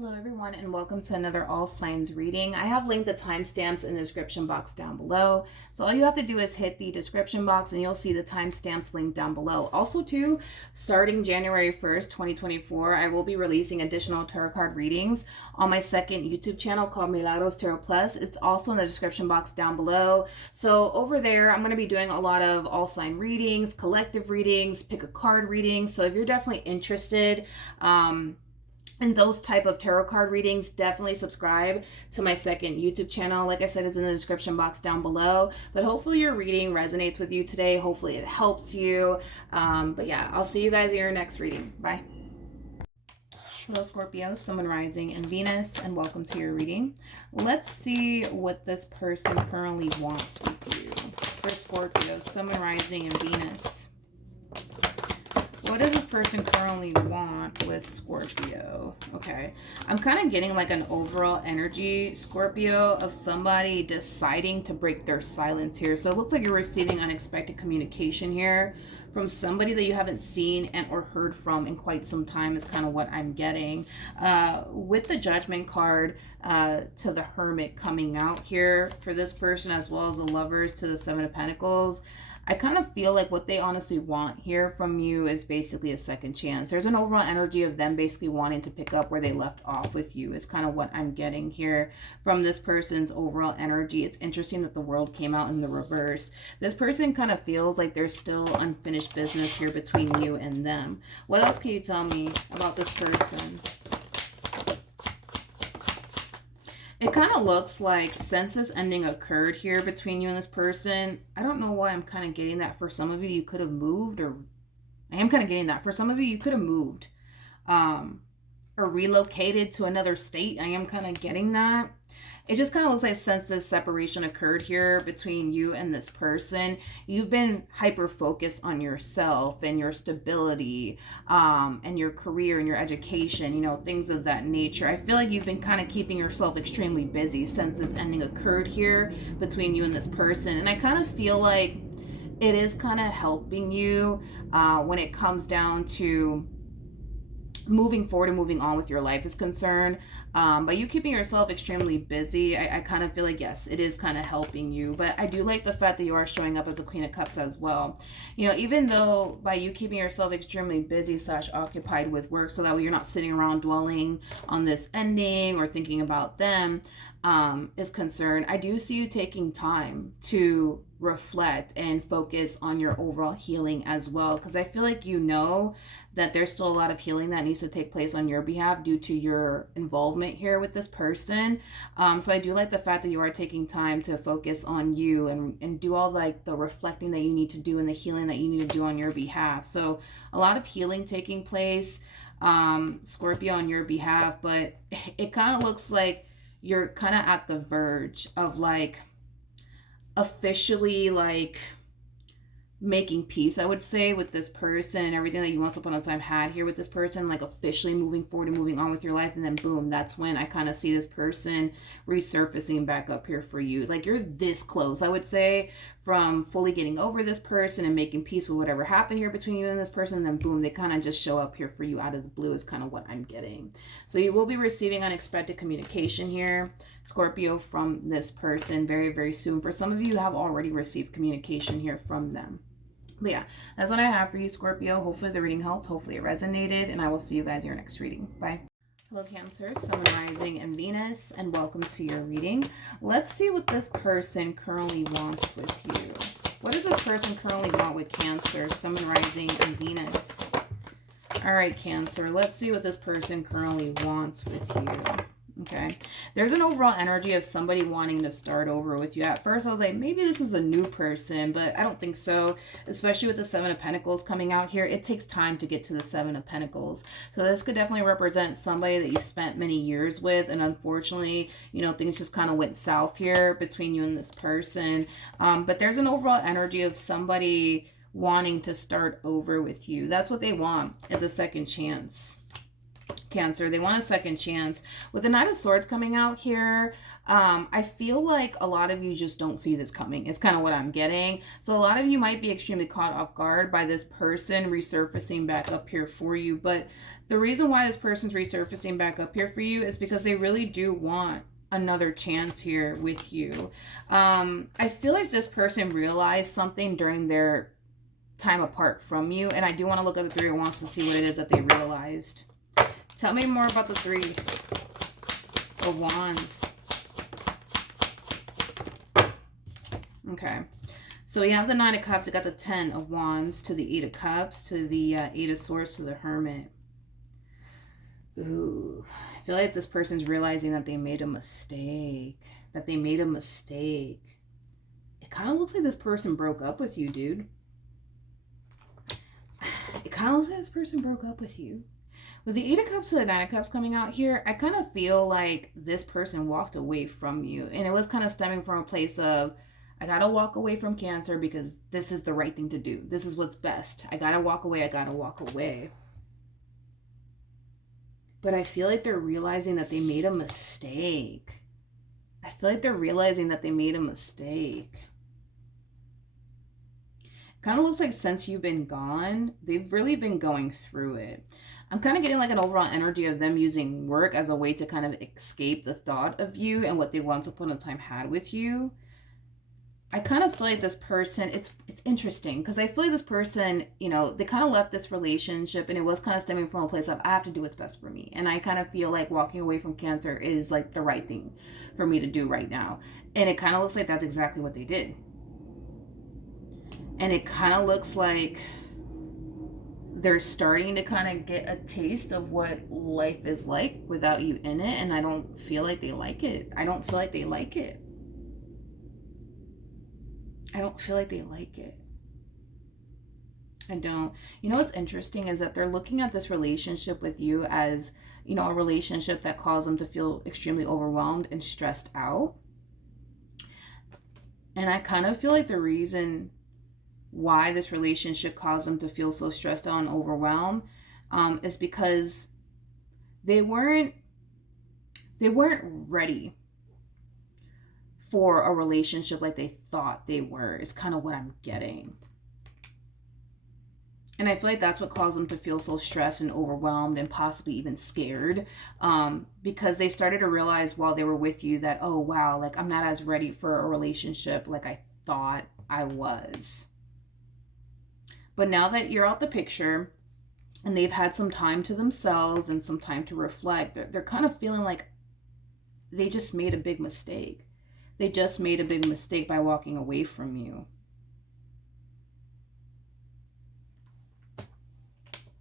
Hello everyone and welcome to another all signs reading. I have linked the timestamps in the description box down below. So all you have to do is hit the description box and you'll see the timestamps linked down below. Also too, starting January 1st, 2024, I will be releasing additional tarot card readings on my second YouTube channel called Milagros Tarot Plus. It's also in the description box down below. So over there, I'm going to be doing a lot of all sign readings, collective readings, pick a card readings. So if you're definitely interested, and those type of tarot card readings, definitely subscribe to my second YouTube channel. Like I said, it's in the description box down below. But hopefully your reading resonates with you today. Hopefully it helps you. But yeah, I'll see you guys in your next reading. Bye. Hello Scorpio, Sun, Moon, Rising, and Venus, and welcome to your reading. Let's see what this person currently wants with you. For Scorpio, Sun, Moon, Rising, and Venus. What does this person currently want with Scorpio? Okay, I'm kind of getting like an overall energy, Scorpio, of somebody deciding to break their silence here. So it looks like you're receiving unexpected communication here from somebody that you haven't seen and or heard from in quite some time is kind of what I'm getting. With the Judgment card to the Hermit coming out here for this person, as well as the Lovers to the Seven of Pentacles, I kind of feel like what they honestly want here from you is basically a second chance. There's an overall energy of them basically wanting to pick up where they left off with you is kind of what I'm getting here from this person's overall energy. It's interesting that the World came out in the reverse. This person kind of feels like there's still unfinished business here between you and them. What else can you tell me about this person? It kind of looks like since this ending occurred here between you and this person, I don't know why I'm kind of getting that. For some of you, you could have moved, or I am kind of getting that. For some of you, you could have moved or relocated to another state. I am kind of getting that. It just kind of looks like since this separation occurred here between you and this person, you've been hyper-focused on yourself and your stability and your career and your education, you know, things of that nature. I feel like you've been kind of keeping yourself extremely busy since this ending occurred here between you and this person. And I kind of feel like it is kind of helping you when it comes down to moving forward and moving on with your life is concerned. By you keeping yourself extremely busy, I kind of feel like, yes, it is kind of helping you. But I do like the fact that you are showing up as a Queen of Cups as well. You know, even though by you keeping yourself extremely busy / occupied with work, so that way you're not sitting around dwelling on this ending or thinking about them, is concerned, I do see you taking time to reflect and focus on your overall healing as well, because I feel like you know that there's still a lot of healing that needs to take place on your behalf due to your involvement here with this person. So I do like the fact that you are taking time to focus on you and do all like the reflecting that you need to do and the healing that you need to do on your behalf. So a lot of healing taking place, Scorpio, on your behalf, but it kind of looks like you're kind of at the verge of like officially like making peace, I would say, with this person and everything that you once upon a time had here with this person, like officially moving forward and moving on with your life. And then boom, that's when I kind of see this person resurfacing back up here for you. Like you're this close, I would say, from fully getting over this person and making peace with whatever happened here between you and this person. And then boom, they kind of just show up here for you out of the blue is kind of what I'm getting. So you will be receiving unexpected communication here, Scorpio, from this person very, very soon. For some of you have already received communication here from them. But yeah, that's what I have for you, Scorpio. Hopefully the reading helped. Hopefully it resonated. And I will see you guys in your next reading. Bye. Hello, Cancer, Sun, Moon, Rising, and Venus. And welcome to your reading. Let's see what this person currently wants with you. What does this person currently want with Cancer, Sun, Moon, Rising, and Venus? All right, Cancer. Let's see what this person currently wants with you. Okay, there's an overall energy of somebody wanting to start over with you. At first I was like, maybe this is a new person, but I don't think so, especially with the Seven of Pentacles coming out here. It takes time to get to the Seven of Pentacles, so this could definitely represent somebody that you've spent many years with, and unfortunately, you know, things just kind of went south here between you and this person. But there's an overall energy of somebody wanting to start over with you. That's what they want, is a second chance. Cancer. They want a second chance. With the Knight of Swords coming out here, I feel like a lot of you just don't see this coming. It's kind of what I'm getting. So a lot of you might be extremely caught off guard by this person resurfacing back up here for you. But the reason why this person's resurfacing back up here for you is because they really do want another chance here with you. I feel like this person realized something during their time apart from you. And I do want to look at the Three of Wands to see what it is that they realized. Tell me more about the Three of Wands. Okay. So we have the Nine of Cups. We got the Ten of Wands to the Eight of Cups to the Eight of Swords to the Hermit. Ooh. I feel like this person's realizing that they made a mistake. That they made a mistake. It kind of looks like this person broke up with you, dude. It kind of looks like this person broke up with you. With the Eight of Cups to the Nine of Cups coming out here, I kind of feel like this person walked away from you. And it was kind of stemming from a place of, I got to walk away from Cancer because this is the right thing to do. This is what's best. I got to walk away. I got to walk away. But I feel like they're realizing that they made a mistake. I feel like they're realizing that they made a mistake. Kind of looks like since you've been gone, they've really been going through it. I'm kind of getting like an overall energy of them using work as a way to kind of escape the thought of you and what they once upon a time had with you. I kind of feel like this person, it's interesting because I feel like this person, you know, they kind of left this relationship and it was kind of stemming from a place of I have to do what's best for me. And I kind of feel like walking away from Cancer is like the right thing for me to do right now. And it kind of looks like that's exactly what they did. And it kind of looks like they're starting to kind of get a taste of what life is like without you in it. And I don't feel like they like it. I don't feel like they like it. I don't feel like they like it. I don't. You know what's interesting is that they're looking at this relationship with you as, you know, a relationship that caused them to feel extremely overwhelmed and stressed out. And I kind of feel like the reason why this relationship caused them to feel so stressed out and overwhelmed is because they weren't ready for a relationship like they thought they were. It's kind of what I'm getting. And I feel like that's what caused them to feel so stressed and overwhelmed and possibly even scared, because they started to realize while they were with you that, oh wow, like I'm not as ready for a relationship like I thought I was. But now that you're out the picture and they've had some time to themselves and some time to reflect, they're kind of feeling like they just made a big mistake. They just made a big mistake by walking away from you.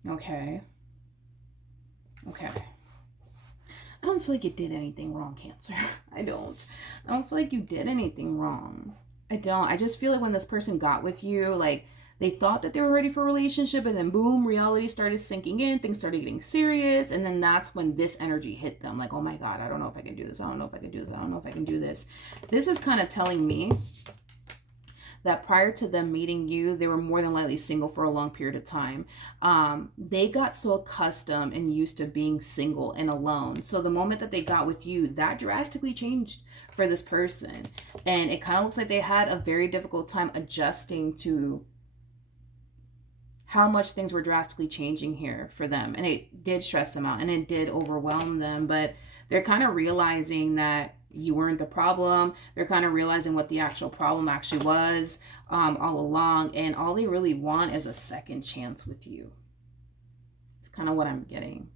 Okay. Okay. I don't feel like you did anything wrong, Cancer. I don't feel like you did anything wrong. I don't. I just feel like when this person got with you, like, they thought that they were ready for a relationship, and then boom, reality started sinking in, things started getting serious, and then that's when this energy hit them. Like, oh my God, I don't know if I can do this. I don't know if I can do this. I don't know if I can do this. This is kind of telling me that prior to them meeting you, they were more than likely single for a long period of time. They got so accustomed and used to being single and alone. So the moment that they got with you, that drastically changed for this person. And it kind of looks like they had a very difficult time adjusting to how much things were drastically changing here for them. And it did stress them out and it did overwhelm them, but they're kind of realizing that you weren't the problem. They're kind of realizing what the actual problem actually was all along. And all they really want is a second chance with you. It's kind of what I'm getting.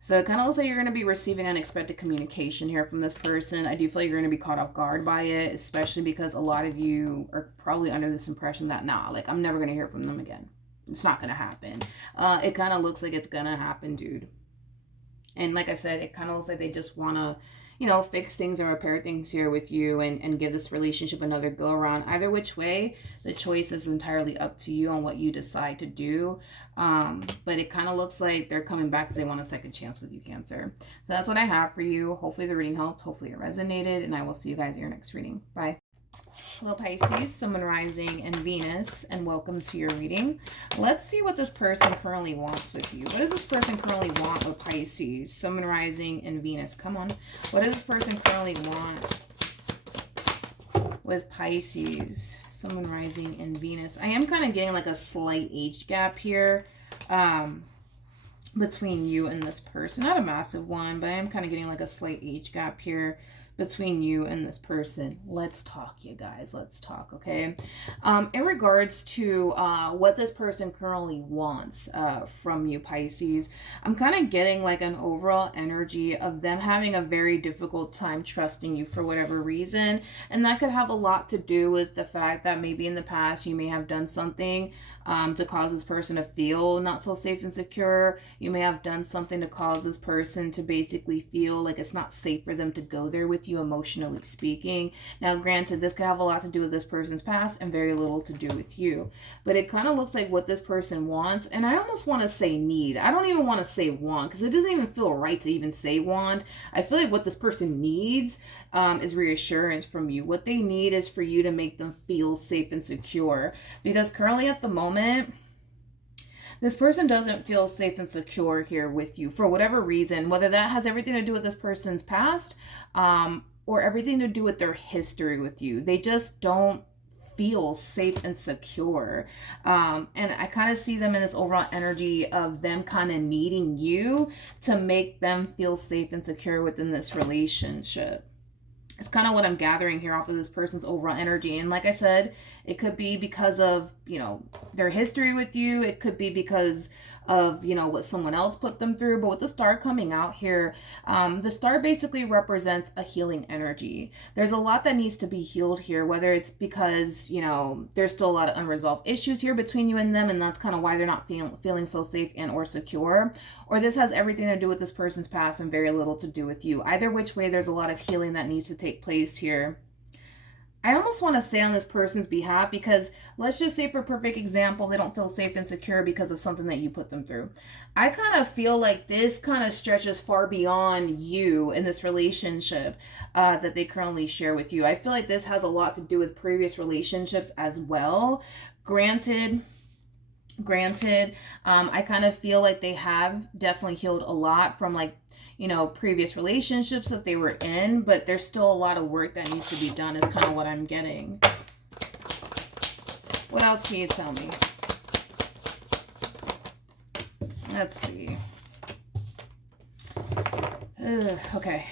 So it kind of looks like you're going to be receiving unexpected communication here from this person. I do feel like you're going to be caught off guard by it, especially because a lot of you are probably under this impression that, nah, like I'm never going to hear from them again. It's not going to happen. It kind of looks like it's going to happen, dude. And like I said, it kind of looks like they just want to, you know, fix things and repair things here with you and give this relationship another go around. Either which way, the choice is entirely up to you on what you decide to do. But it kind of looks like they're coming back because they want a second chance with you, Cancer. So that's what I have for you. Hopefully the reading helped. Hopefully it resonated. And I will see you guys in your next reading. Bye. Hello Pisces, Sun, Moon, Rising, and Venus, and welcome to your reading. Let's see what this person currently wants with you. What does this person currently want with Pisces, Sun, Moon, Rising, and Venus? Come on. What does this person currently want with Pisces, Sun, Moon, Rising, and Venus? I am kind of getting like a slight age gap here between you and this person. Not a massive one, but I am kind of getting like a slight age gap here between you and this person. Let's talk, you guys. Let's talk, okay? In regards to what this person currently wants from you, Pisces, I'm kind of getting like an overall energy of them having a very difficult time trusting you for whatever reason. And that could have a lot to do with the fact that maybe in the past you may have done something to cause this person to feel not so safe and secure. You may have done something to cause this person to basically feel like it's not safe for them to go there with you, emotionally speaking. Now, granted, this could have a lot to do with this person's past and very little to do with you. But it kind of looks like what this person wants, and I almost want to say need. I don't even want to say want, because it doesn't even feel right to even say want. I feel like what this person needs is reassurance from you. What they need is for you to make them feel safe and secure. Because currently at the moment, this person doesn't feel safe and secure here with you for whatever reason, whether that has everything to do with this person's past or everything to do with their history with you. They just don't feel safe and secure. And I kind of see them in this overall energy of them kind of needing you to make them feel safe and secure within this relationship. It's kind of what I'm gathering here off of this person's overall energy. And like I said, it could be because of, you know, their history with you. It could be because of, you know, what someone else put them through. But with the star coming out here, the star basically represents a healing energy. There's a lot that needs to be healed here, whether it's because, you know, there's still a lot of unresolved issues here between you and them, and that's kind of why they're not feeling so safe and or secure. Or this has everything to do with this person's past and very little to do with you. Either which way, there's a lot of healing that needs to take place here. I almost want to say on this person's behalf, because let's just say for perfect example, they don't feel safe and secure because of something that you put them through. I kind of feel like this kind of stretches far beyond you in this relationship that they currently share with you. I feel like this has a lot to do with previous relationships as well. Granted, I kind of feel like they have definitely healed a lot from, like, you know, previous relationships that they were in, but there's still a lot of work that needs to be done is kind of what I'm getting. What else can you tell me? Let's see. Okay.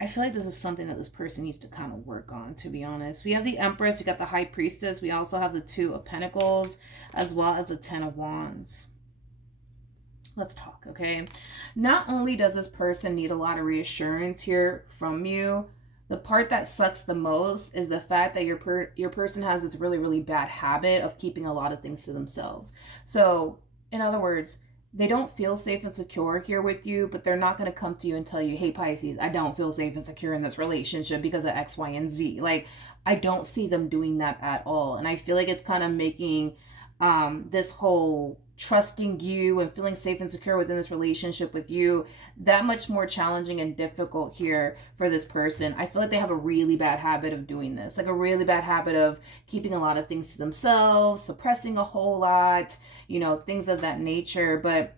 I feel like this is something that this person needs to kind of work on, to be honest. We have the Empress, we got the High Priestess, we also have the Two of Pentacles, as well as the Ten of Wands. Let's talk, okay? Not only does this person need a lot of reassurance here from you, the part that sucks the most is the fact that your person has this really, really bad habit of keeping a lot of things to themselves. So, in other words, they don't feel safe and secure here with you, but they're not going to come to you and tell you, hey, Pisces, I don't feel safe and secure in this relationship because of X, Y, and Z. Like, I don't see them doing that at all. And I feel like it's kind of making this whole trusting you and feeling safe and secure within this relationship with you that much more challenging and difficult here for this person. I feel like they have a really bad habit of doing this, like a really bad habit of keeping a lot of things to themselves, suppressing a whole lot, you know, things of that nature. But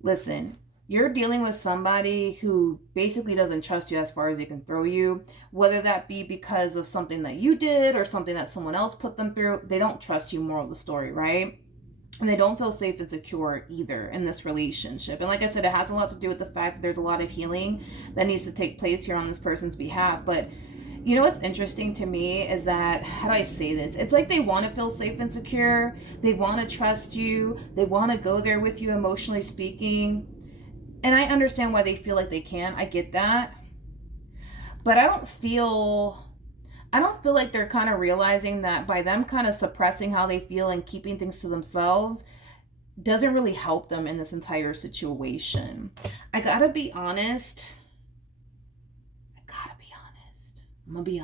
listen, you're dealing with somebody who basically doesn't trust you as far as they can throw you, whether that be because of something that you did or something that someone else put them through. They don't trust you, moral of the story, right? And they don't feel safe and secure either in this relationship. And like I said, it has a lot to do with the fact that there's a lot of healing that needs to take place here on this person's behalf. But you know what's interesting to me is that, how do I say this? It's like they want to feel safe and secure. They want to trust you. They want to go there with you, emotionally speaking. And I understand why they feel like they can. I get that. But I don't feel like they're kind of realizing that by them kind of suppressing how they feel and keeping things to themselves doesn't really help them in this entire situation. I gotta be honest. I'm gonna be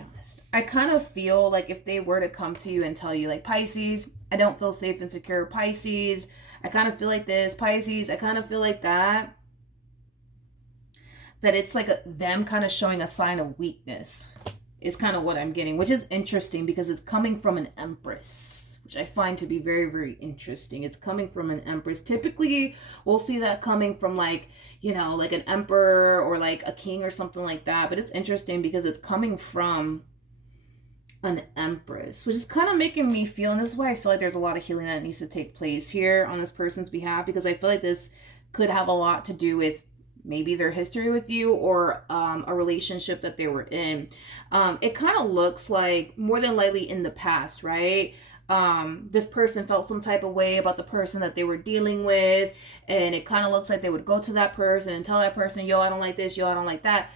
honest. I kind of feel like if they were to come to you and tell you, like, Pisces, I don't feel safe and secure. Pisces, I kind of feel like this. Pisces, I kind of feel like that. that it's like them kind of showing a sign of weakness is kind of what I'm getting, which is interesting because it's coming from an Empress, which I find to be very, very interesting. It's coming from an Empress. Typically, we'll see that coming from like, you know, like an emperor or like a king or something like that. But it's interesting because it's coming from an Empress, which is kind of making me feel, and this is why I feel like there's a lot of healing that needs to take place here on this person's behalf, because I feel like this could have a lot to do with maybe their history with you or a relationship that they were in. It kind of looks like more than likely in the past, right? This person felt some type of way about the person that they were dealing with, and it kind of looks like they would go to that person and tell that person, yo, I don't like this, yo, I don't like that.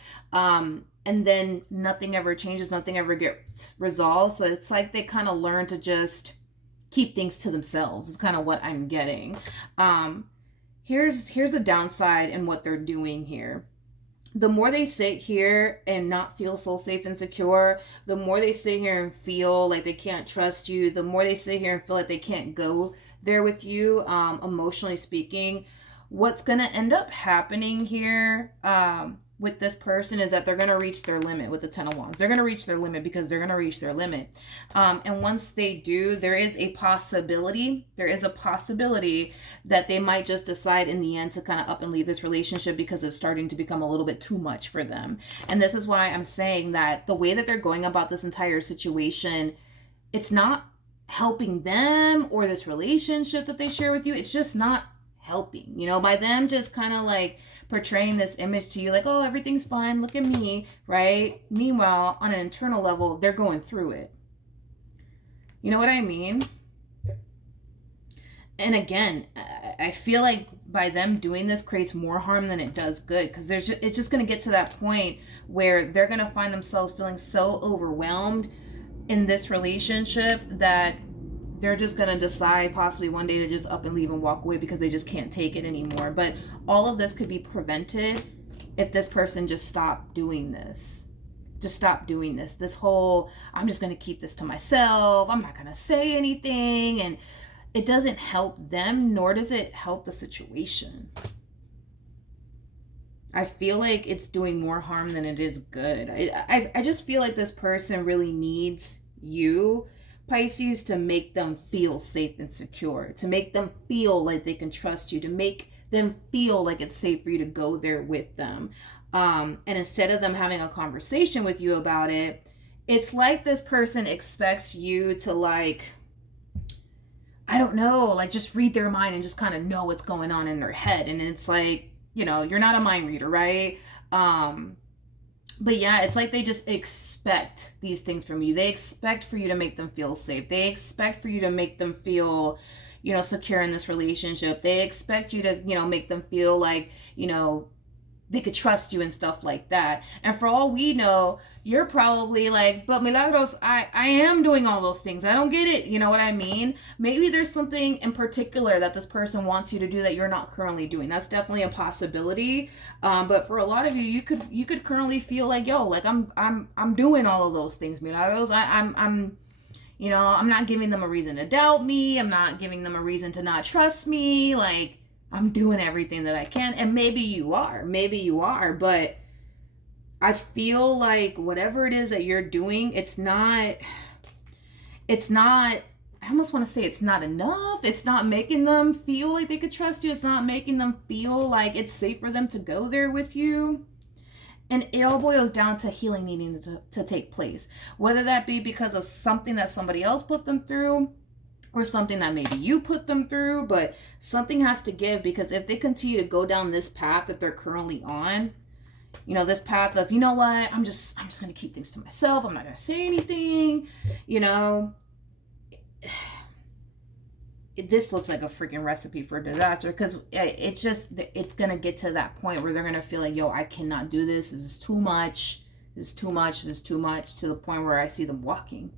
And then nothing ever changes, nothing ever gets resolved. So it's like they kind of learn to just keep things to themselves. Is kind of what I'm getting. Here's the downside in what they're doing here. The more they sit here and not feel so safe and secure, the more they sit here and feel like they can't trust you, the more they sit here and feel like they can't go there with you, emotionally speaking, what's going to end up happening here with this person is that they're going to reach their limit with the Ten of Wands. They're going to reach their limit because they're going to reach their limit. And once they do, there is a possibility that they might just decide in the end to kind of up and leave this relationship because it's starting to become a little bit too much for them. And this is why I'm saying that the way that they're going about this entire situation, it's not helping them or this relationship that they share with you. It's just not helping, you know, by them just kind of like portraying this image to you like, oh, everything's fine, look at me, right? Meanwhile, on an internal level, they're going through it. You know what I mean? And again, I feel like by them doing this creates more harm than it does good, because it's just going to get to that point where they're going to find themselves feeling so overwhelmed in this relationship that they're just going to decide possibly one day to just up and leave and walk away because they just can't take it anymore. But all of this could be prevented if this person just stopped doing this. Just stop doing this. This whole, I'm just going to keep this to myself, I'm not going to say anything. And it doesn't help them, nor does it help the situation. I feel like it's doing more harm than it is good. I just feel like this person really needs you, Pisces, to make them feel safe and secure, to make them feel like they can trust you, to make them feel like it's safe for you to go there with them. And instead of them having a conversation with you about it, it's like this person expects you to, like, I don't know, like just read their mind and just kind of know what's going on in their head. And it's like, you know, you're not a mind reader, right? But yeah, it's like they just expect these things from you. They expect for you to make them feel safe. They expect for you to make them feel, you know, secure in this relationship. They expect you to, you know, make them feel like, you know, they could trust you and stuff like that. And for all we know, you're probably like, but Milagros, I am doing all those things. I don't get it. You know what I mean? Maybe there's something in particular that this person wants you to do that you're not currently doing. That's definitely a possibility. But for a lot of you, you could currently feel like, yo, like I'm doing all of those things, Milagros. I'm you know, I'm not giving them a reason to doubt me. I'm not giving them a reason to not trust me. Like, I'm doing everything that I can. And maybe you are, but I feel like whatever it is that you're doing, it's not, I almost want to say it's not enough. It's not making them feel like they could trust you. It's not making them feel like it's safe for them to go there with you. And it all boils down to healing needing to take place. Whether that be because of something that somebody else put them through, or something that maybe you put them through, but something has to give, because if they continue to go down this path that they're currently on, you know, this path of, you know what, I'm just going to keep things to myself, I'm not going to say anything, you know, this looks like a freaking recipe for disaster, because it's going to get to that point where they're going to feel like, yo, I cannot do this, this is too much, to the point where I see them walking.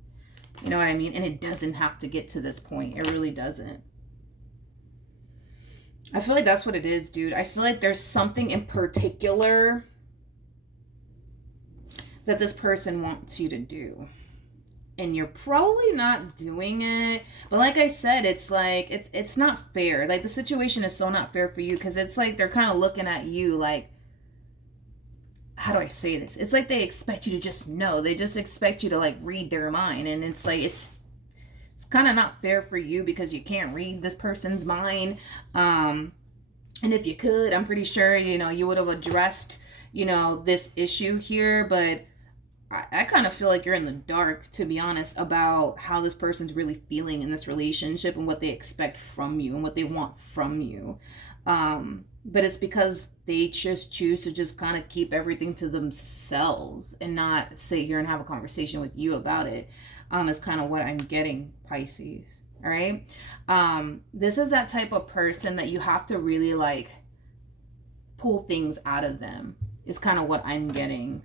You know what I mean? And it doesn't have to get to this point. It really doesn't. I feel like that's what it is, dude. I feel like there's something in particular that this person wants you to do. And you're probably not doing it. But like I said, it's like, it's not fair. Like, the situation is so not fair for you, because it's like they're kind of looking at you like, how do I say this? It's like they expect you to just know. They just expect you to like read their mind. And it's like, it's kind of not fair for you because you can't read this person's mind. And if you could, I'm pretty sure, you would have addressed, this issue here. But I kind of feel like you're in the dark, to be honest, about how this person's really feeling in this relationship and what they expect from you and what they want from you. But it's because they just choose to just kind of keep everything to themselves and not sit here and have a conversation with you about it. Is kind of what I'm getting, Pisces. All right. This is that type of person that you have to really like pull things out of them, is kind of what I'm getting.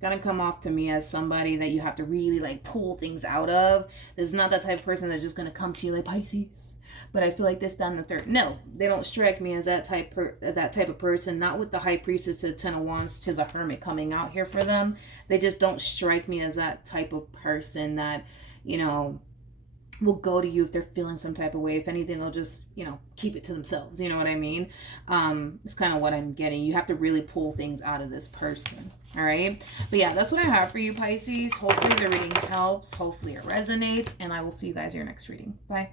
Gonna come off to me as somebody that you have to really like pull things out of. This is not that type of person that's just gonna come to you like, Pisces, but I feel like this, that, and the third. No, they don't strike me as that type of person. Not with the High Priestess to the Ten of Wands to the Hermit coming out here for them. They just don't strike me as that type of person that, will go to you if they're feeling some type of way. If anything, they'll just, keep it to themselves. You know what I mean? It's kind of what I'm getting. You have to really pull things out of this person. All right. But yeah, that's what I have for you, Pisces. Hopefully the reading helps. Hopefully it resonates. And I will see you guys in your next reading. Bye.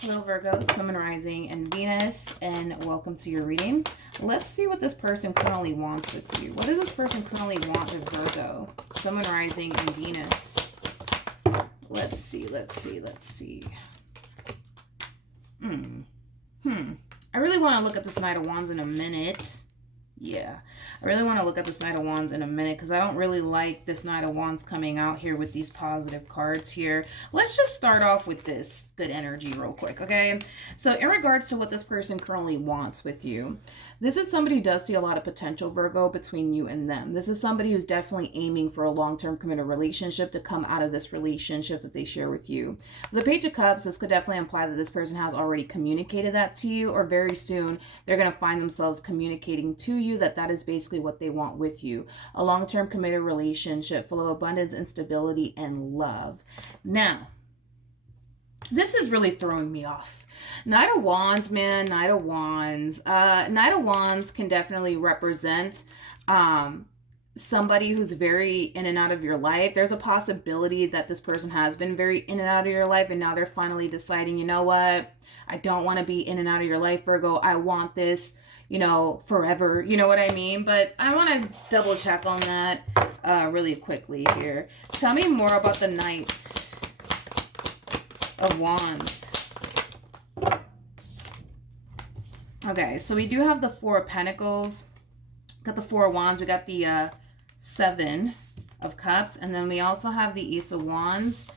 Hello, Virgo, Sun, Rising, and Venus, and welcome to your reading. Let's see what this person currently wants with you. What does this person currently want with Virgo, Sun, Rising, and Venus? Let's see. I really want to look at this Knight of Wands in a minute. Yeah, I really want to look at this Knight of Wands in a minute because I don't really like this Knight of Wands coming out here with these positive cards here. Let's just start off with this good energy real quick, okay? So in regards to what this person currently wants with you, this is somebody who does see a lot of potential, Virgo, between you and them. This is somebody who's definitely aiming for a long-term committed relationship to come out of this relationship that they share with you. The Page of Cups, this could definitely imply that this person has already communicated that to you, or very soon they're going to find themselves communicating to you that is basically what they want with you. A long-term committed relationship full of abundance and stability and love. Now, this is really throwing me off. Knight of Wands, man, Knight of Wands. Knight of Wands can definitely represent somebody who's very in and out of your life. There's a possibility that this person has been very in and out of your life, and now they're finally deciding, you know what? I don't want to be in and out of your life, Virgo. I want this, forever. You know what I mean? But I want to double check on that really quickly here. Tell me more about the Knight of Wands. Okay, so we do have the Four of Pentacles. Got the Four of Wands. We got the Seven of Cups. And then we also have the Ace of Wands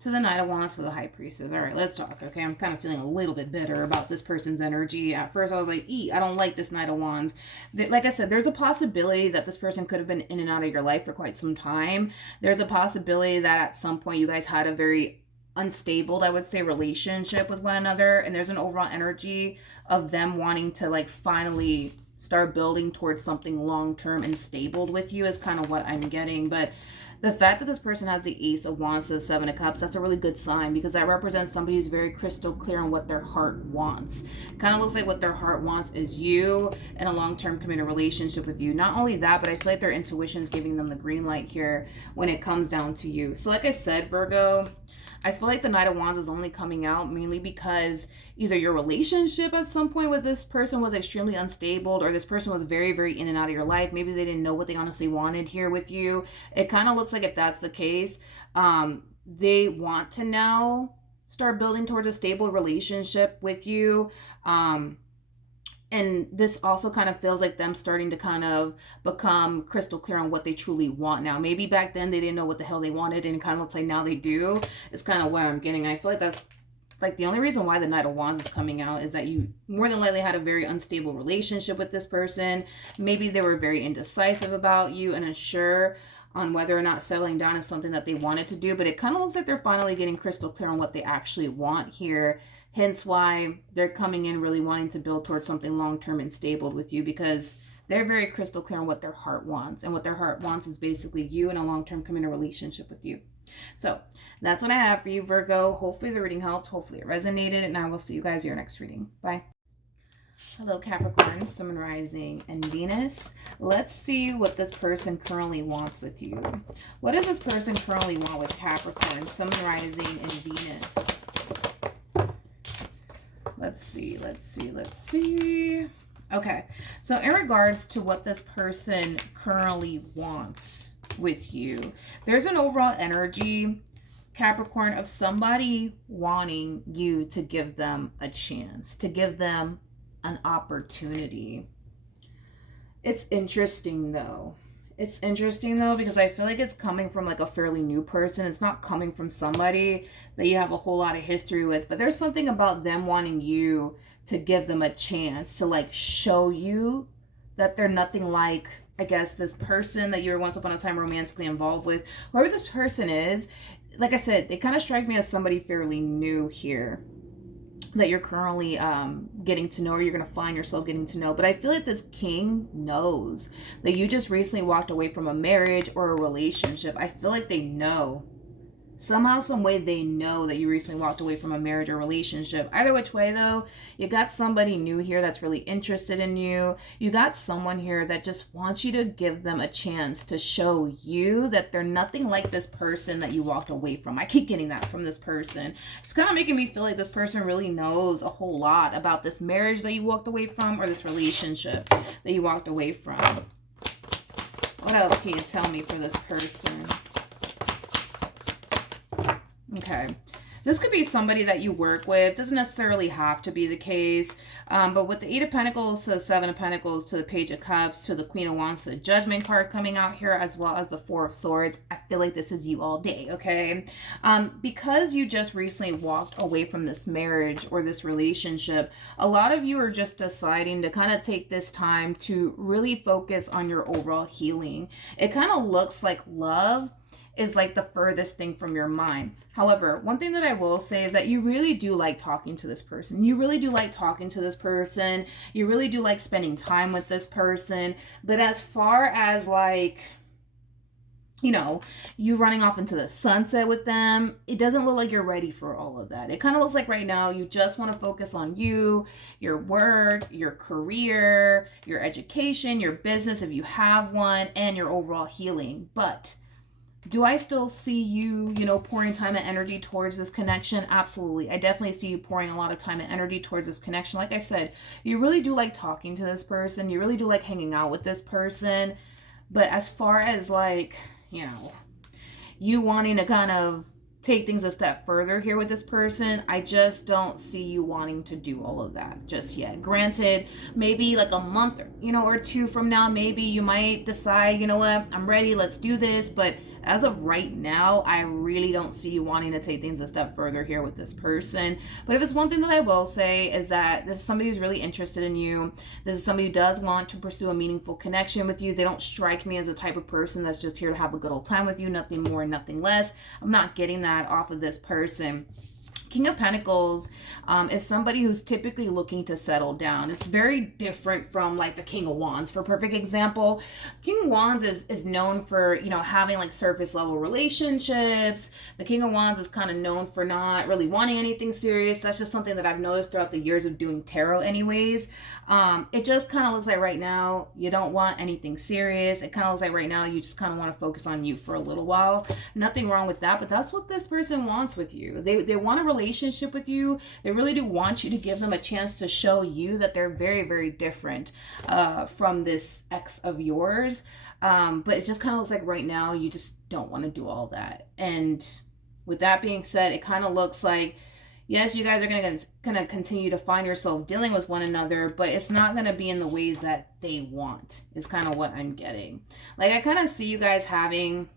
to the Knight of Wands to the High Priestess. All right, let's talk, okay? I'm kind of feeling a little bit bitter about this person's energy. At first, I was like, I don't like this Knight of Wands. Like I said, there's a possibility that this person could have been in and out of your life for quite some time. There's a possibility that at some point you guys had a very unstable, I would say, relationship with one another, and there's an overall energy of them wanting to like finally start building towards something long-term and stable with you is kind of what I'm getting. But the fact that this person has the Ace of Wands to the Seven of Cups, that's a really good sign, because that represents somebody who's very crystal clear on what their heart wants. Kind of looks like what their heart wants is you and a long-term committed relationship with you. Not only that, but I feel like their intuition is giving them the green light here when it comes down to you. So like I said, Virgo, I feel like the Knight of Wands is only coming out mainly because either your relationship at some point with this person was extremely unstable, or this person was very, very in and out of your life. Maybe they didn't know what they honestly wanted here with you. It kind of looks like if that's the case, they want to now start building towards a stable relationship with you. And this also kind of feels like them starting to kind of become crystal clear on what they truly want now. Maybe back then they didn't know what the hell they wanted, and it kind of looks like now they do. It's kind of what I'm getting. I feel like that's like the only reason why the Knight of Wands is coming out is that you more than likely had a very unstable relationship with this person. Maybe they were very indecisive about you and unsure on whether or not settling down is something that they wanted to do. But it kind of looks like they're finally getting crystal clear on what they actually want here. Hence why they're coming in really wanting to build towards something long-term and stable with you, because they're very crystal clear on what their heart wants. And what their heart wants is basically you in a long-term committed relationship with you. So that's what I have for you, Virgo. Hopefully the reading helped. Hopefully it resonated. And I will see you guys in your next reading. Bye. Hello, Capricorn, Sun, Rising, and Venus. Let's see what this person currently wants with you. What does this person currently want with Capricorn, Sun, Rising, and Venus? Let's see, let's see, let's see. Okay, so in regards to what this person currently wants with you, there's an overall energy, Capricorn, of somebody wanting you to give them a chance, to give them an opportunity. It's interesting though. It's interesting though, because I feel like it's coming from like a fairly new person. It's not coming from somebody that you have a whole lot of history with, but there's something about them wanting you to give them a chance to like show you that they're nothing like, I guess, this person that you were once upon a time romantically involved with. Whoever this person is, like I said, they kind of strike me as somebody fairly new here that you're currently getting to know, or you're going to find yourself getting to know. But I feel like this king knows that you just recently walked away from a marriage or a relationship. I feel like they know. Somehow, some way, they know that you recently walked away from a marriage or relationship. Either which way, though, you got somebody new here that's really interested in you. You got someone here that just wants you to give them a chance to show you that they're nothing like this person that you walked away from. I keep getting that from this person. It's kind of making me feel like this person really knows a whole lot about this marriage that you walked away from, or this relationship that you walked away from. What else can you tell me for this person? Okay, this could be somebody that you work with. Doesn't necessarily have to be the case. But with the Eight of Pentacles to the Seven of Pentacles to the Page of Cups to the Queen of Wands to the Judgment card coming out here, as well as the Four of Swords, I feel like this is you all day, okay? Because you just recently walked away from this marriage or this relationship, a lot of you are just deciding to kind of take this time to really focus on your overall healing. It kind of looks like love is like the furthest thing from your mind. However, one thing that I will say is that you really do like talking to this person. You really do like talking to this person. You really do like spending time with this person. But as far as like, you know, you running off into the sunset with them, it doesn't look like you're ready for all of that. It kind of looks like right now you just want to focus on you, your work, your career, your education, your business if you have one, and your overall healing. But do I still see you, you know, pouring time and energy towards this connection? Absolutely. I definitely see you pouring a lot of time and energy towards this connection. Like I said, you really do like talking to this person. You really do like hanging out with this person. But as far as like, you know, you wanting to kind of take things a step further here with this person, I just don't see you wanting to do all of that just yet. Granted, maybe like a month, or two from now, maybe you might decide, you know what, I'm ready, let's do this. But as of right now, I really don't see you wanting to take things a step further here with this person. But if it's one thing that I will say is that this is somebody who's really interested in you. This is somebody who does want to pursue a meaningful connection with you. They don't strike me as the type of person that's just here to have a good old time with you, nothing more, nothing less. I'm not getting that off of this person. King of Pentacles is somebody who's typically looking to settle down. It's very different from like the King of Wands. For a perfect example, King of Wands is known for, having like surface level relationships. The King of Wands is kind of known for not really wanting anything serious. That's just something that I've noticed throughout the years of doing tarot anyways. It just kind of looks like right now you don't want anything serious. It kind of looks like right now you just kind of want to focus on you for a little while. Nothing wrong with that, but that's what this person wants with you. They want a relationship with you. They really do want you to give them a chance to show you that they're very, very different from this ex of yours. But it just kind of looks like right now you just don't want to do all that. And with that being said, it kind of looks like, yes, you guys are going to continue to find yourself dealing with one another, but it's not going to be in the ways that they want, is kind of what I'm getting. Like, I kind of see you guys having,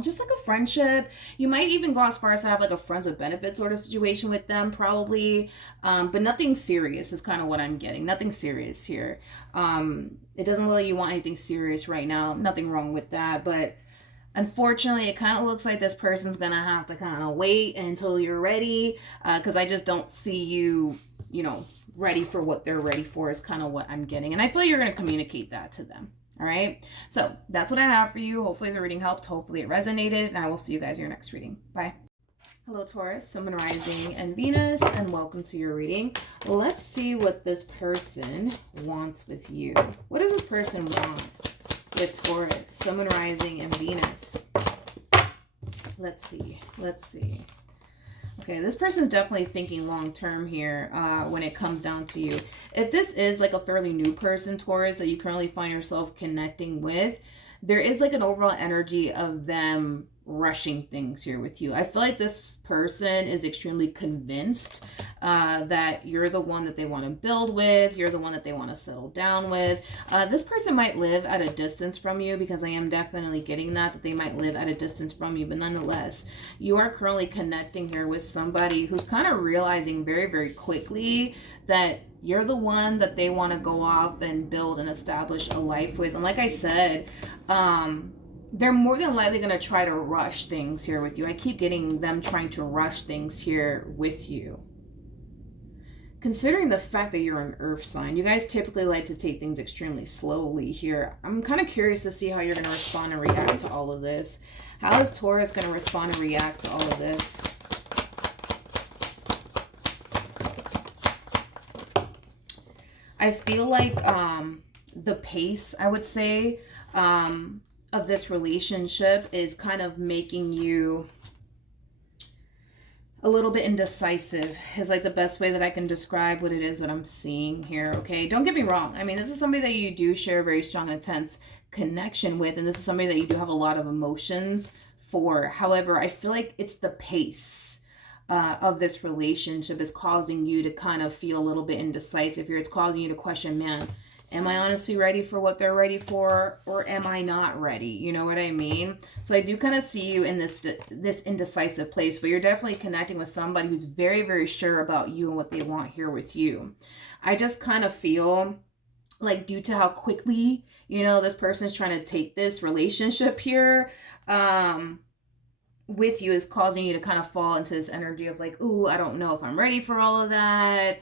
just like a friendship. You might even go as far as to have like a friends with benefits sort of situation with them, probably. But nothing serious is kind of what I'm getting. Nothing serious here. It doesn't look like you want anything serious right now. Nothing wrong with that. But unfortunately, it kind of looks like this person's going to have to kind of wait until you're ready. Because I just don't see you, ready for what they're ready for is kind of what I'm getting. And I feel like you're going to communicate that to them. All right, so that's what I have for you. Hopefully the reading helped. Hopefully it resonated, and I will see you guys in your next reading. Bye. Hello Taurus, Sun, Moon, Rising, and Venus, and welcome to your reading. Let's see what this person wants with you. What does this person want with Taurus, Sun, Moon, Rising, and Venus? Let's see. Okay, this person is definitely thinking long term here when it comes down to you. If this is like a fairly new person, Taurus, that you currently find yourself connecting with, there is like an overall energy of them rushing things here with you. I feel like this person is extremely convinced that you're the one that they want to build with, you're the one that they want to settle down with. This person might live at a distance from you, because I am definitely getting that they might live at a distance from you, but nonetheless, you are currently connecting here with somebody who's kind of realizing very, very quickly that you're the one that they want to go off and build and establish a life with. And like I said, they're more than likely going to try to rush things here with you. I keep getting them trying to rush things here with you. Considering the fact that you're an earth sign, you guys typically like to take things extremely slowly here. I'm kind of curious to see how you're going to respond and react to all of this. How is Taurus going to respond and react to all of this? I feel like the pace, I would say, of this relationship is kind of making you a little bit indecisive, is like the best way that I can describe what it is that I'm seeing here, okay? Don't get me wrong. I mean, this is somebody that you do share a very strong, intense connection with, and this is somebody that you do have a lot of emotions for. However, I feel like it's the pace of this relationship is causing you to kind of feel a little bit indecisive here. It's causing you to question, man, am I honestly ready for what they're ready for, or am I not ready? You know what I mean? So I do kind of see you in this indecisive place, but you're definitely connecting with somebody who's very, very sure about you and what they want here with you. I just kind of feel like, due to how quickly, you know, this person is trying to take this relationship here, with you, is causing you to kind of fall into this energy of like, ooh, I don't know if I'm ready for all of that.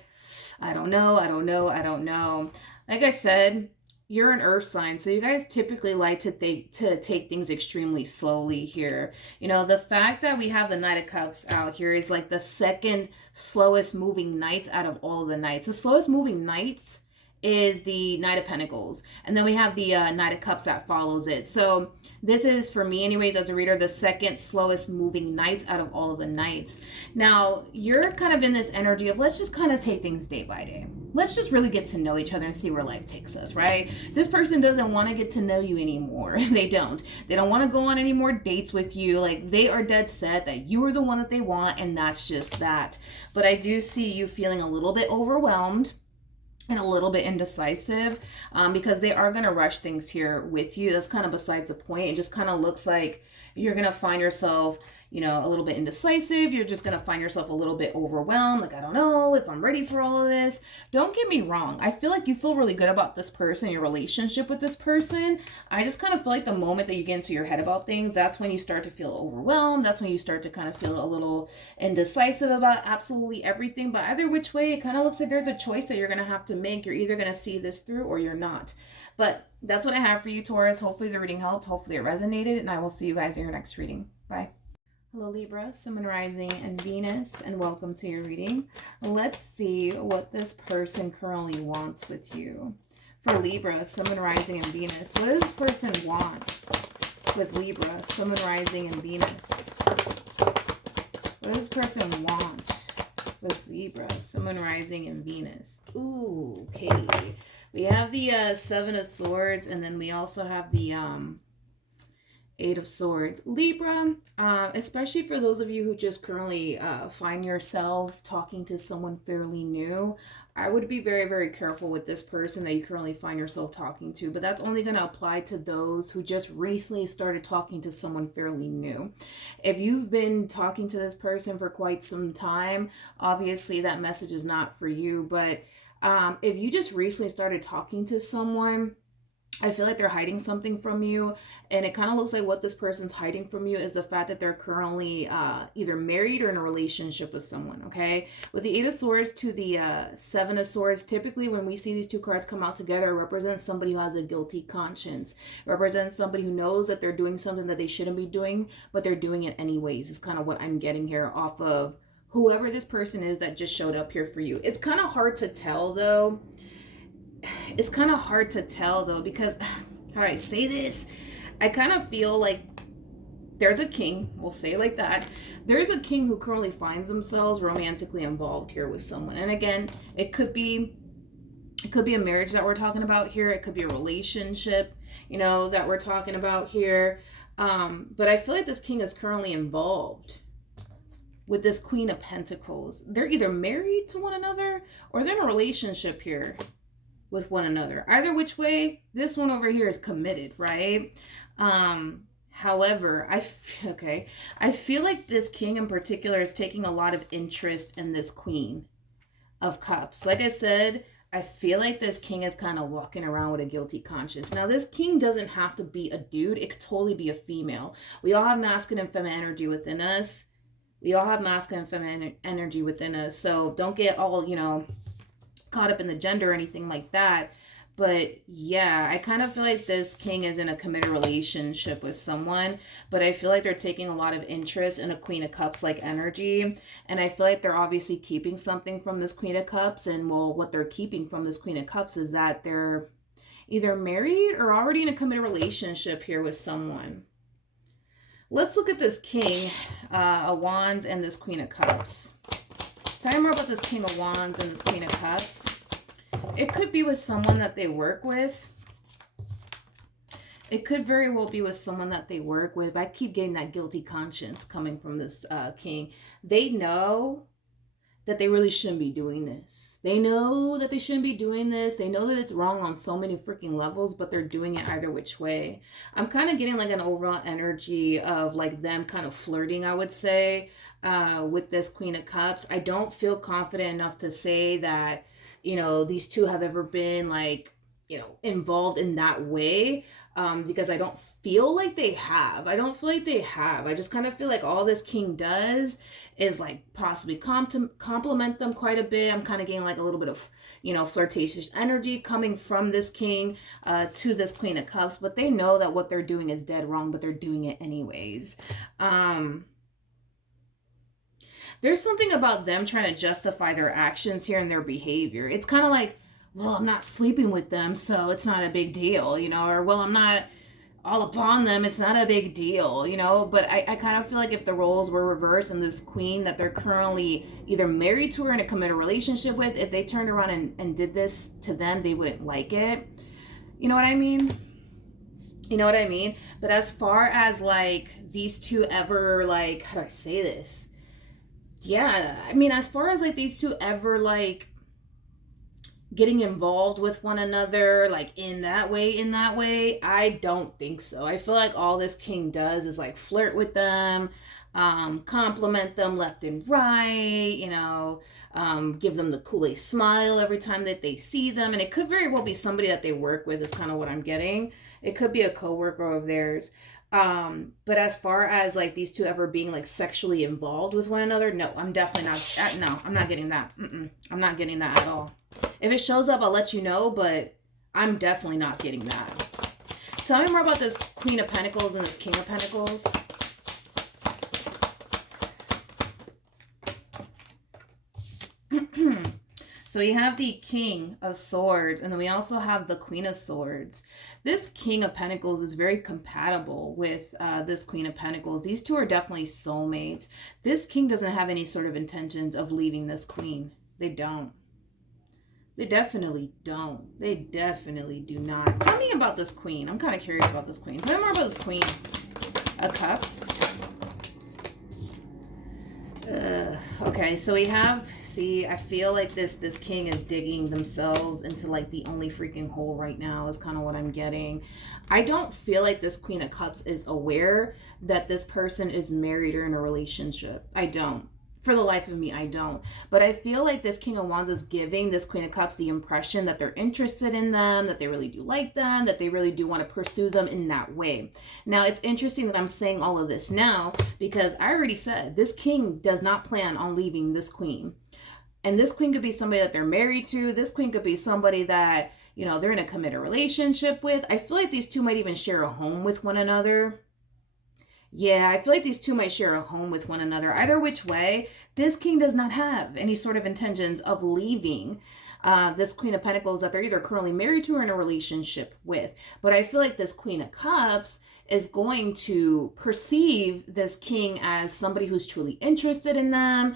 I don't know. Like I said, you're an earth sign, so you guys typically like to take things extremely slowly here. You know, the fact that we have the Knight of Cups out here is like the second slowest moving knights out of all of the knights. The slowest moving knights is the Knight of Pentacles, and then we have the Knight of Cups that follows it. So this is, for me anyways, as a reader, the second slowest moving knights out of all of the knights. Now, you're kind of in this energy of, let's just kind of take things day by day. Let's just really get to know each other and see where life takes us, right? This person doesn't want to get to know you anymore. They don't want to go on any more dates with you. Like, they are dead set that you are the one that they want, and that's just that. But I do see you feeling a little bit overwhelmed and a little bit indecisive, because they are going to rush things here with you. That's kind of besides the point. It just kind of looks like you're going to find yourself, you know, a little bit indecisive. You're just going to find yourself a little bit overwhelmed. Like, I don't know if I'm ready for all of this. Don't get me wrong. I feel like you feel really good about this person, your relationship with this person. I just kind of feel like the moment that you get into your head about things, that's when you start to feel overwhelmed. That's when you start to kind of feel a little indecisive about absolutely everything. But either which way, it kind of looks like there's a choice that you're going to have to make. You're either going to see this through or you're not. But that's what I have for you, Taurus. Hopefully the reading helped. Hopefully it resonated. And I will see you guys in your next reading. Bye. Hello Libra, Sun, Moon, Rising, and Venus, and welcome to your reading. Let's see what this person currently wants with you. For Libra, Sun, Moon, Rising, and Venus, what does this person want with Libra, Sun, Moon, Rising, and Venus? What does this person want with Libra, Sun, Moon, Rising, and Venus? Ooh, okay. We have the Seven of Swords, and then we also have the Eight of Swords. Libra, especially for those of you who just currently find yourself talking to someone fairly new, I would be very, very careful with this person that you currently find yourself talking to. But that's only going to apply to those who just recently started talking to someone fairly new. If you've been talking to this person for quite some time, obviously that message is not for you. But if you just recently started talking to someone, I feel like they're hiding something from you, and it kind of looks like what this person's hiding from you is the fact that they're currently either married or in a relationship with someone, okay? With the Eight of Swords to the Seven of Swords, typically when we see these two cards come out together, it represents somebody who has a guilty conscience. It represents somebody who knows that they're doing something that they shouldn't be doing, but they're doing it anyways. Is kind of what I'm getting here off of whoever this person is that just showed up here for you. It's kind of hard to tell, though. It's kind of hard to tell though, because how do I say this? I kind of feel like there's a king, we'll say it like that. There's a king who currently finds themselves romantically involved here with someone. And again, it could be a marriage that we're talking about here. It could be a relationship, you know, that we're talking about here. But I feel like this king is currently involved with this Queen of Pentacles. They're either married to one another or they're in a relationship here with one another. Either which way, this one over here is committed, right? However, I feel like this king in particular is taking a lot of interest in this Queen of Cups. Like I said, I feel like this king is kind of walking around with a guilty conscience. Now, this king doesn't have to be a dude. It could totally be a female. We all have masculine and feminine energy within us. We all have masculine and feminine energy within us. So don't get all, you know, caught up in the gender or anything like that. But yeah, I kind of feel like this king is in a committed relationship with someone, but I feel like they're taking a lot of interest in a Queen of Cups like energy. And I feel like they're obviously keeping something from this Queen of Cups. And well, what they're keeping from this Queen of Cups is that they're either married or already in a committed relationship here with someone. Let's look at this King of Wands and this Queen of Cups. Tell me more about this King of Wands and this Queen of Cups. It could be with someone that they work with. It could very well be with someone that they work with. I keep getting that guilty conscience coming from this king. They know that they really shouldn't be doing this. They know that they shouldn't be doing this. They know that it's wrong on so many freaking levels, but they're doing it either which way. I'm kind of getting like an overall energy of like them kind of flirting, I would say, with this Queen of Cups. I don't feel confident enough to say that, you know, these two have ever been like, you know, involved in that way, because I don't feel like they have. I don't feel like they have. I just kind of feel like all this king does is like possibly compliment them quite a bit. I'm kind of getting like a little bit of, you know, flirtatious energy coming from this king to this Queen of Cups, but they know that what they're doing is dead wrong, but they're doing it anyways. There's something about them trying to justify their actions here and their behavior. It's kind of like, well, I'm not sleeping with them, so it's not a big deal, you know, or well, I'm not all upon them, it's not a big deal, you know. But I kind of feel like if the roles were reversed and this queen that they're currently either married to or in a committed relationship with, if they turned around and did this to them, they wouldn't like it. You know what I mean? You know what I mean? But as far as like these two ever, like, how do I say this? Yeah, I mean, as far as like these two ever like getting involved with one another like in that way, I don't think so. I feel like all this king does is like flirt with them, compliment them left and right, you know, give them the Kool-Aid smile every time that they see them. And it could very well be somebody that they work with, is kind of what I'm getting. It could be a coworker of theirs. But as far as like these two ever being like sexually involved with one another, no, I'm definitely not. No, I'm not getting that. I'm not getting that at all. If it shows up, I'll let you know, but I'm definitely not getting that. Tell me more about this Queen of Pentacles and this King of Pentacles. So we have the King of Swords, and then we also have the Queen of Swords. This King of Pentacles is very compatible with this Queen of Pentacles. These two are definitely soulmates. This King doesn't have any sort of intentions of leaving this Queen. They don't. They definitely don't. They definitely do not. Tell me about this Queen. I'm kind of curious about this Queen. Tell me more about this Queen of Cups. Okay, so we have, see, I feel like this king is digging themselves into like the only freaking hole right now is kind of what I'm getting. I don't feel like this Queen of Cups is aware that this person is married or in a relationship. I don't. For the life of me, I don't. But I feel like this King of Wands is giving this Queen of Cups the impression that they're interested in them, that they really do like them, that they really do want to pursue them in that way. Now, it's interesting that I'm saying all of this now because I already said this king does not plan on leaving this queen. And this queen could be somebody that they're married to. This queen could be somebody that, you know, they're in a committed relationship with. I feel like these two might even share a home with one another. Yeah, I feel like these two might share a home with one another. Either which way, this king does not have any sort of intentions of leaving this Queen of Pentacles that they're either currently married to or in a relationship with. But I feel like this Queen of Cups is going to perceive this king as somebody who's truly interested in them,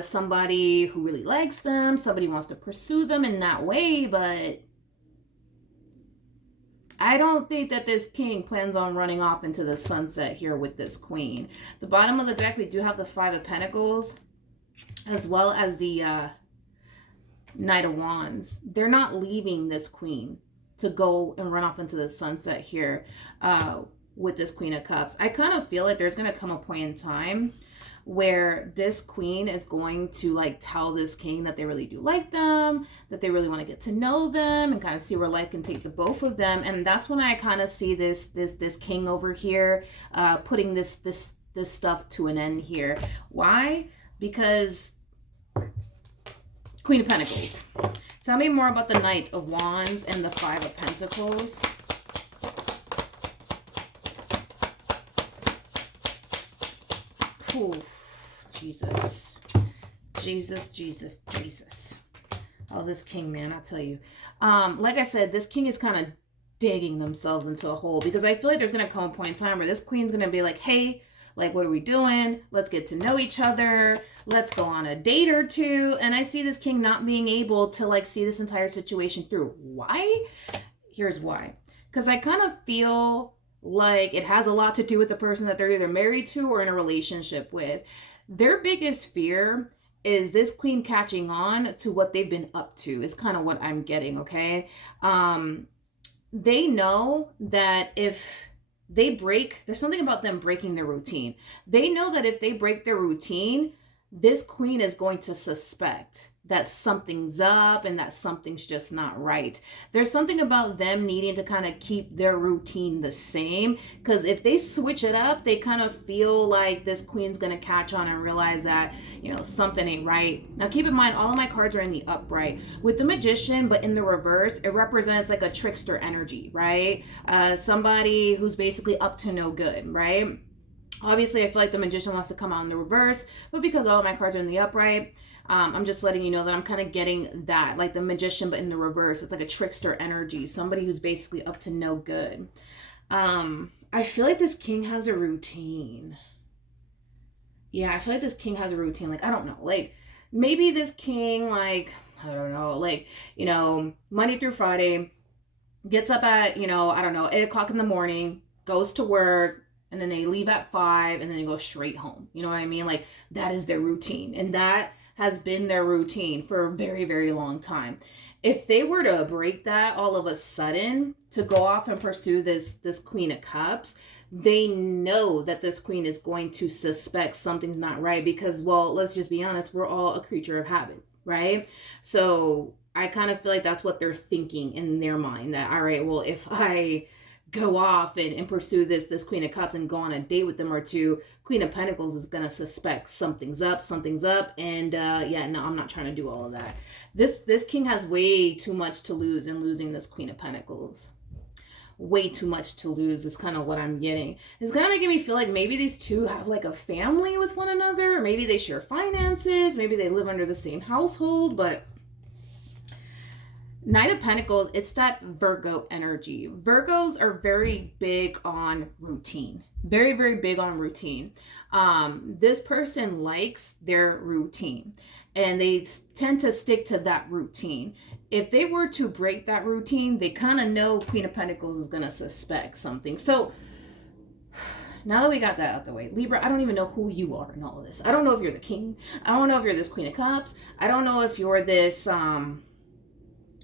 somebody who really likes them, somebody who wants to pursue them in that way, but I don't think that this king plans on running off into the sunset here with this queen. The bottom of the deck, we do have the Five of Pentacles as well as the Knight of Wands. They're not leaving this queen to go and run off into the sunset here with this Queen of Cups. I kind of feel like there's going to come a point in time where this queen is going to like tell this king that they really do like them, that they really want to get to know them and kind of see where life can take the both of them. And that's when I kind of see this king over here putting this stuff to an end here. Why? Because Queen of Pentacles. Tell me more about the Knight of Wands and the Five of Pentacles. Ooh, Jesus. Oh, this king, man, I tell you. Like I said, this king is kind of digging themselves into a hole because I feel like there's going to come a point in time where this queen's going to be like, hey, like, what are we doing? Let's get to know each other. Let's go on a date or two. And I see this king not being able to like see this entire situation through. Why? Here's why. Because I kind of feel like it has a lot to do with the person that they're either married to or in a relationship with. Their biggest fear is this queen catching on to what they've been up to is kind of what I'm getting, okay? They know that if they break, there's something about them breaking their routine. They know that if they break their routine, this queen is going to suspect that something's up and that something's just not right. There's something about them needing to kind of keep their routine the same, because if they switch it up, they kind of feel like this queen's going to catch on and realize that, you know, something ain't right. Now keep in mind, all of my cards are in the upright. With the Magician, but in the reverse, it represents like a trickster energy, right? Somebody who's basically up to no good, right? Obviously, I feel like the Magician wants to come out in the reverse, but because all of my cards are in the upright, I'm just letting you know that I'm kind of getting that, like the Magician, but in the reverse. It's like a trickster energy, somebody who's basically up to no good. I feel like this king has a routine. Yeah, I feel like this king has a routine. Like, I don't know, like maybe this king, like, I don't know, like, you know, Monday through Friday, gets up at, you know, I don't know, 8 o'clock in the morning, goes to work, and then they leave at 5 and then they go straight home. You know what I mean? Like, that is their routine. And that has been their routine for a very, very long time. If they were to break that all of a sudden to go off and pursue this Queen of Cups, they know that this queen is going to suspect something's not right because, well, let's just be honest, we're all a creature of habit, right? So I kind of feel like that's what they're thinking in their mind, that, all right, well, if I go off and pursue this Queen of Cups and go on a date with them or two, Queen of Pentacles is gonna suspect something's up, and yeah, no, I'm not trying to do all of that. This king has way too much to lose in losing this Queen of Pentacles. Way too much to lose is kind of what I'm getting. It's kind of making me feel like maybe these two have like a family with one another, or maybe they share finances, maybe they live under the same household, but Knight of Pentacles, it's that Virgo energy. Virgos are very big on routine. Very, very big on routine. This person likes their routine and they tend to stick to that routine. If they were to break that routine, they kind of know Queen of Pentacles is going to suspect something. So now that we got that out the way, Libra, I don't even know who you are in all of this. I don't know if you're the king. I don't know if you're this Queen of Cups. I don't know if you're this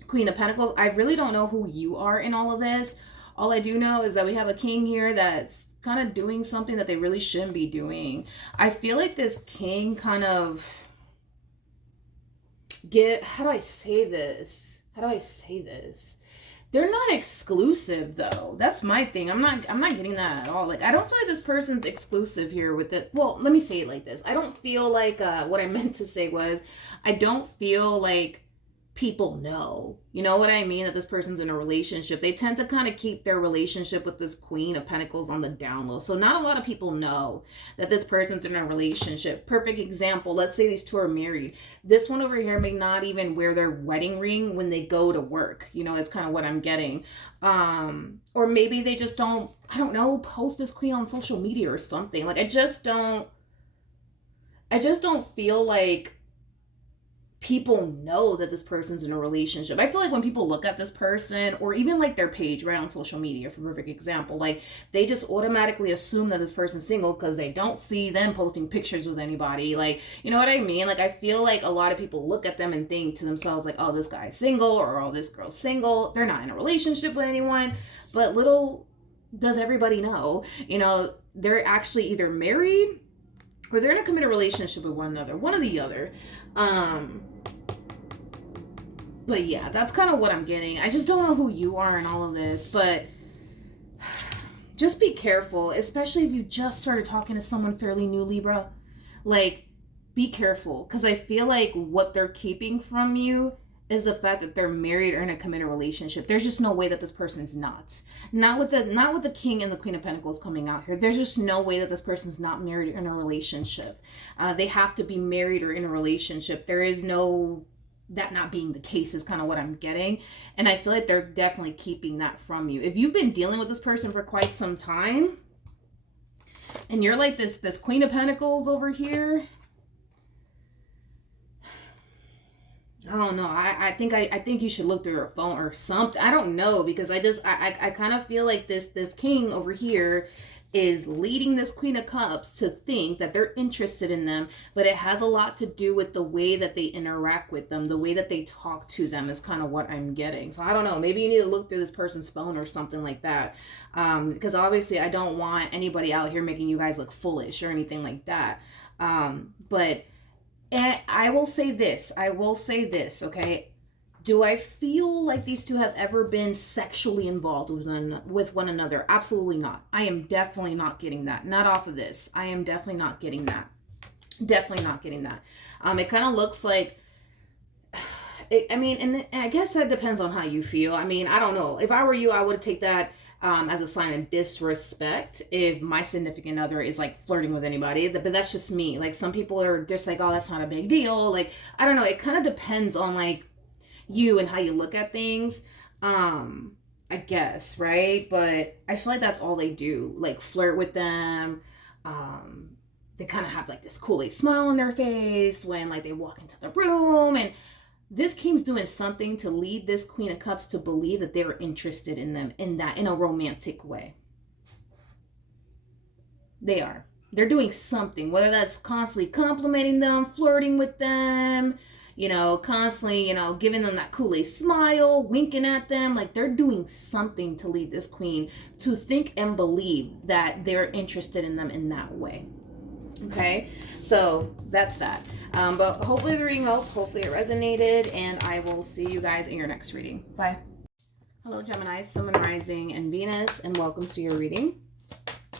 Queen of Pentacles. I really don't know who you are in all of this. All I do know is that we have a king here that's kind of doing something that they really shouldn't be doing. I feel like this king kind of how do I say this? They're not exclusive though. That's my thing. I'm not getting that at all. Like, I don't feel like this person's exclusive here with it. Well, let me say it like this. I don't feel like what I meant to say was, I don't feel like people know, you know what I mean, that this person's in a relationship. They tend to kind of keep their relationship with this Queen of Pentacles on the down low. So not a lot of people know that this person's in a relationship. Perfect example, let's say these two are married. This one over here may not even wear their wedding ring when they go to work. You know, it's kind of what I'm getting. Or maybe they just don't, I don't know, post this Queen on social media or something. Like, I just don't feel like people know that this person's in a relationship. I feel like when people look at this person, or even like their page right on social media, for a perfect example, like, they just automatically assume that this person's single because they don't see them posting pictures with anybody. Like, you know what I mean? Like, I feel like a lot of people look at them and think to themselves like, oh, this guy's single, or oh, this girl's single. They're not in a relationship with anyone. But little does everybody know, you know, they're actually either married or they're in a committed relationship with one another, one or the other. But yeah, that's kind of what I'm getting. I just don't know who you are in all of this, but just be careful, especially if you just started talking to someone fairly new, Libra. Like, be careful, because I feel like what they're keeping from you is the fact that they're married or in a committed relationship. There's just no way that this person's not. Not with the King and the Queen of Pentacles coming out here. There's just no way that this person's not married or in a relationship. They have to be married or in a relationship. There is no, that not being the case is kind of what I'm getting. And I feel like they're definitely keeping that from you. If you've been dealing with this person for quite some time, and you're like this Queen of Pentacles over here, I don't know. I think you should look through your phone or something. I don't know, because I kind of feel like this King over here is leading this Queen of Cups to think that they're interested in them, but it has a lot to do with the way that they interact with them, the way that they talk to them is kind of what I'm getting. So I don't know, maybe you need to look through this person's phone or something like that, because obviously I don't want anybody out here making you guys look foolish or anything like that. But and I will say this, okay? Do I feel like these two have ever been sexually involved with one another? Absolutely not. I am definitely not getting that. Not off of this. I am definitely not getting that. Definitely not getting that. It kind of looks like, I mean, and I guess that depends on how you feel. I mean, I don't know. If I were you, I would take that as a sign of disrespect if my significant other is like flirting with anybody. But that's just me. Like, some people are just like, oh, that's not a big deal. Like, I don't know. It kind of depends on like you and how you look at things, I guess, right? But I feel like that's all they do, like flirt with them. They kind of have like this Kool-Aid smile on their face when like they walk into the room, and this King's doing something to lead this Queen of Cups to believe that they're interested in them in a romantic way. They're doing something, whether that's constantly complimenting them, flirting with them, you know, constantly, you know, giving them that Kool-Aid smile, winking at them. Like, they're doing something to lead this Queen to think and believe that they're interested in them in that way. Okay, so that's that. But hopefully the reading helped. Hopefully it resonated, and I will see you guys in your next reading. Bye. Hello, Gemini, Sun, Moon, Rising, and Venus, and welcome to your reading.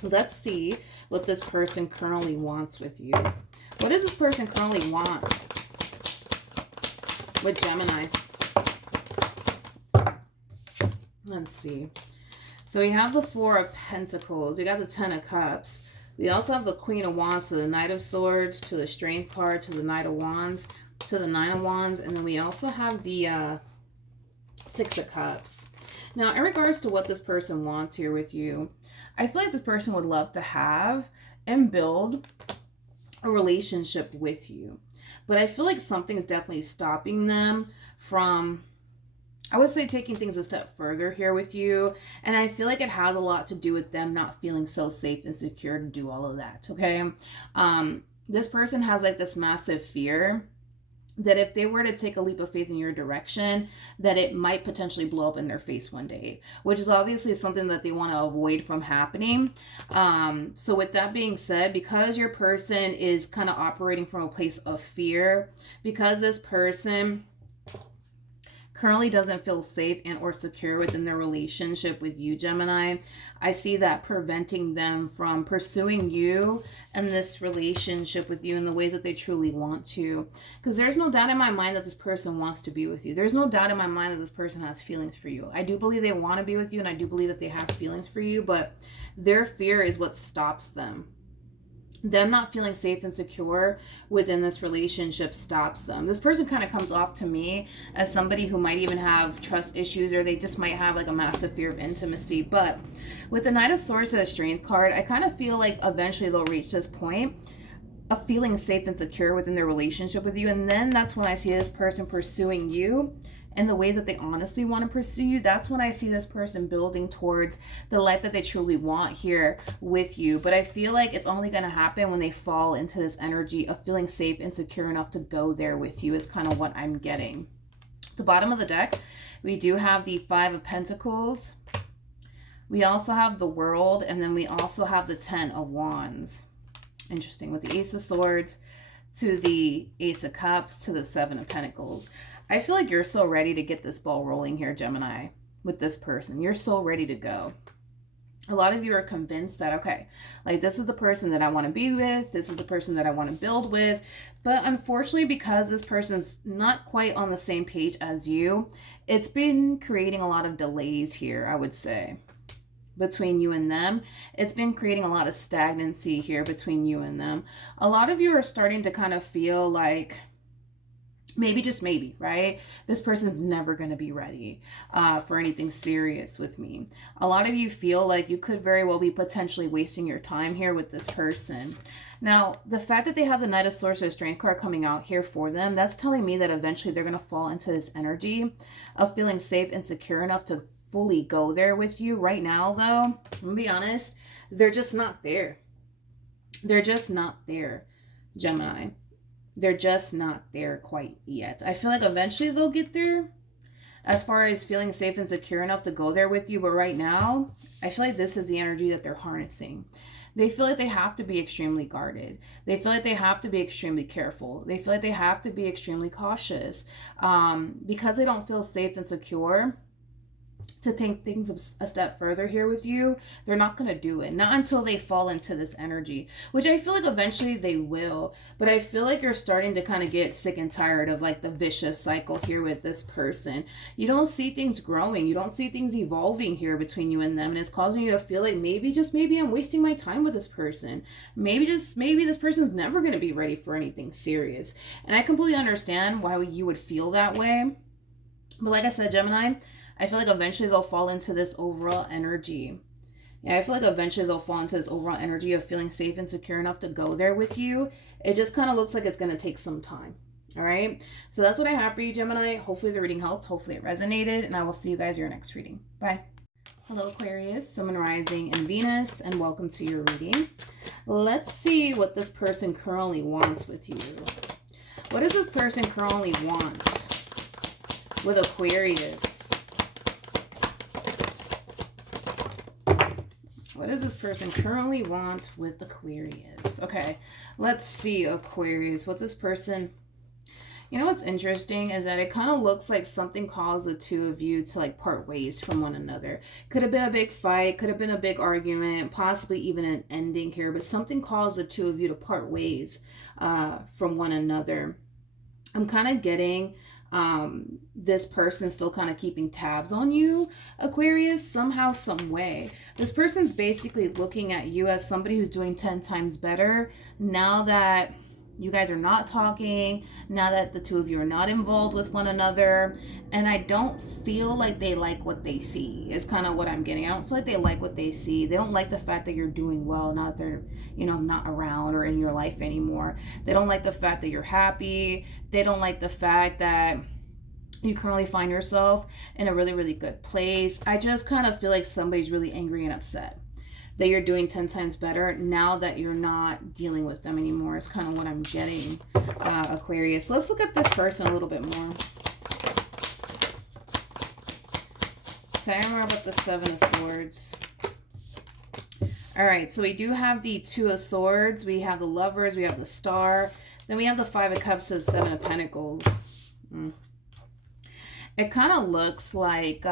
Let's see what this person currently wants with you. What does this person currently want with Gemini? Let's see. So we have the Four of Pentacles. We got the Ten of Cups. We also have the Queen of Wands to the Knight of Swords, to the Strength card, to the Knight of Wands, to the Nine of Wands, and then we also have the Six of Cups. Now, in regards to what this person wants here with you, I feel like this person would love to have and build a relationship with you. But I feel like something is definitely stopping them from, I would say, taking things a step further here with you. And I feel like it has a lot to do with them not feeling so safe and secure to do all of that, okay? This person has like this massive fear that if they were to take a leap of faith in your direction, that it might potentially blow up in their face one day, which is obviously something that they want to avoid from happening. So with that being said, because your person is kind of operating from a place of fear, because this person currently doesn't feel safe and or secure within their relationship with you, Gemini, I see that preventing them from pursuing you and this relationship with you in the ways that they truly want to. Because there's no doubt in my mind that this person wants to be with you. There's no doubt in my mind that this person has feelings for you. I do believe they want to be with you, and I do believe that they have feelings for you, but their fear is what stops them. Them not feeling safe and secure within this relationship stops them. This person kind of comes off to me as somebody who might even have trust issues, or they just might have like a massive fear of intimacy. But with the Knight of Swords and the Strength card, I kind of feel like eventually they'll reach this point of feeling safe and secure within their relationship with you. And then that's when I see this person pursuing you and the ways that they honestly want to pursue you. That's when I see this person building towards the life that they truly want here with you. But I feel like it's only going to happen when they fall into this energy of feeling safe and secure enough to go there with you, is kind of what I'm getting. The bottom of the deck, we do have the Five of Pentacles. We also have the World, and then we also have the Ten of Wands. Interesting, with the Ace of Swords to the Ace of Cups to the Seven of Pentacles. I feel like you're so ready to get this ball rolling here, Gemini, with this person. You're so ready to go. A lot of you are convinced that, okay, like this is the person that I want to be with. This is the person that I want to build with. But unfortunately, because this person's not quite on the same page as you, it's been creating a lot of delays here, I would say, between you and them. It's been creating a lot of stagnancy here between you and them. A lot of you are starting to kind of feel like, maybe, just maybe, right? This person's never going to be ready for anything serious with me. A lot of you feel like you could very well be potentially wasting your time here with this person. Now, the fact that they have the Knight of Swords or Strength card coming out here for them, that's telling me that eventually they're going to fall into this energy of feeling safe and secure enough to fully go there with you. Right now, though, I'm going to be honest, they're just not there. They're just not there, Gemini. They're just not there quite yet. I feel like eventually they'll get there as far as feeling safe and secure enough to go there with you. But right now, I feel like this is the energy that they're harnessing. They feel like they have to be extremely guarded. They feel like they have to be extremely careful. They feel like they have to be extremely cautious because they don't feel safe and secure to take things a step further here with you. They're not going to do it. Not until they fall into this energy, which I feel like eventually they will. But I feel like you're starting to kind of get sick and tired of like the vicious cycle here with this person. You don't see things growing. You don't see things evolving here between you and them. And it's causing you to feel like maybe, just maybe, I'm wasting my time with this person. Maybe, just maybe, this person's never going to be ready for anything serious. And I completely understand why you would feel that way. But like I said, Gemini, I feel like eventually they'll fall into this overall energy. Yeah, I feel like eventually they'll fall into this overall energy of feeling safe and secure enough to go there with you. It just kind of looks like it's going to take some time. All right. So that's what I have for you, Gemini. Hopefully the reading helped. Hopefully it resonated. And I will see you guys in your next reading. Bye. Hello, Aquarius, Sun, Moon, Rising, and Venus, and welcome to your reading. Let's see what this person currently wants with you. What does this person currently want with Aquarius? What does this person currently want with Aquarius? Okay, let's see, Aquarius, what this person... You know what's interesting is that it kind of looks like something caused the two of you to like part ways from one another. Could have been a big fight, could have been a big argument, possibly even an ending here, but something caused the two of you to part ways from one another. I'm kind of getting this person still kind of keeping tabs on you, Aquarius, somehow, some way. This person's basically looking at you as somebody who's doing 10 times better now that you guys are not talking, now that the two of you are not involved with one another. And I don't feel like they like what they see, is kind of what I'm getting. I don't feel like they like what they see. They don't like the fact that you're doing well, not that they're, you know, not around or in your life anymore. They don't like the fact that you're happy. They don't like the fact that you currently find yourself in a really, really good place. I just kind of feel like somebody's really angry and upset. that you're doing 10 times better now that you're not dealing with them anymore is kind of what I'm getting, Aquarius. Let's look at this person a little bit more. Tell me more about the Seven of Swords. All right, so we do have the Two of Swords. We have the Lovers. We have the Star. Then we have the Five of Cups to the Seven of Pentacles. It kind of looks like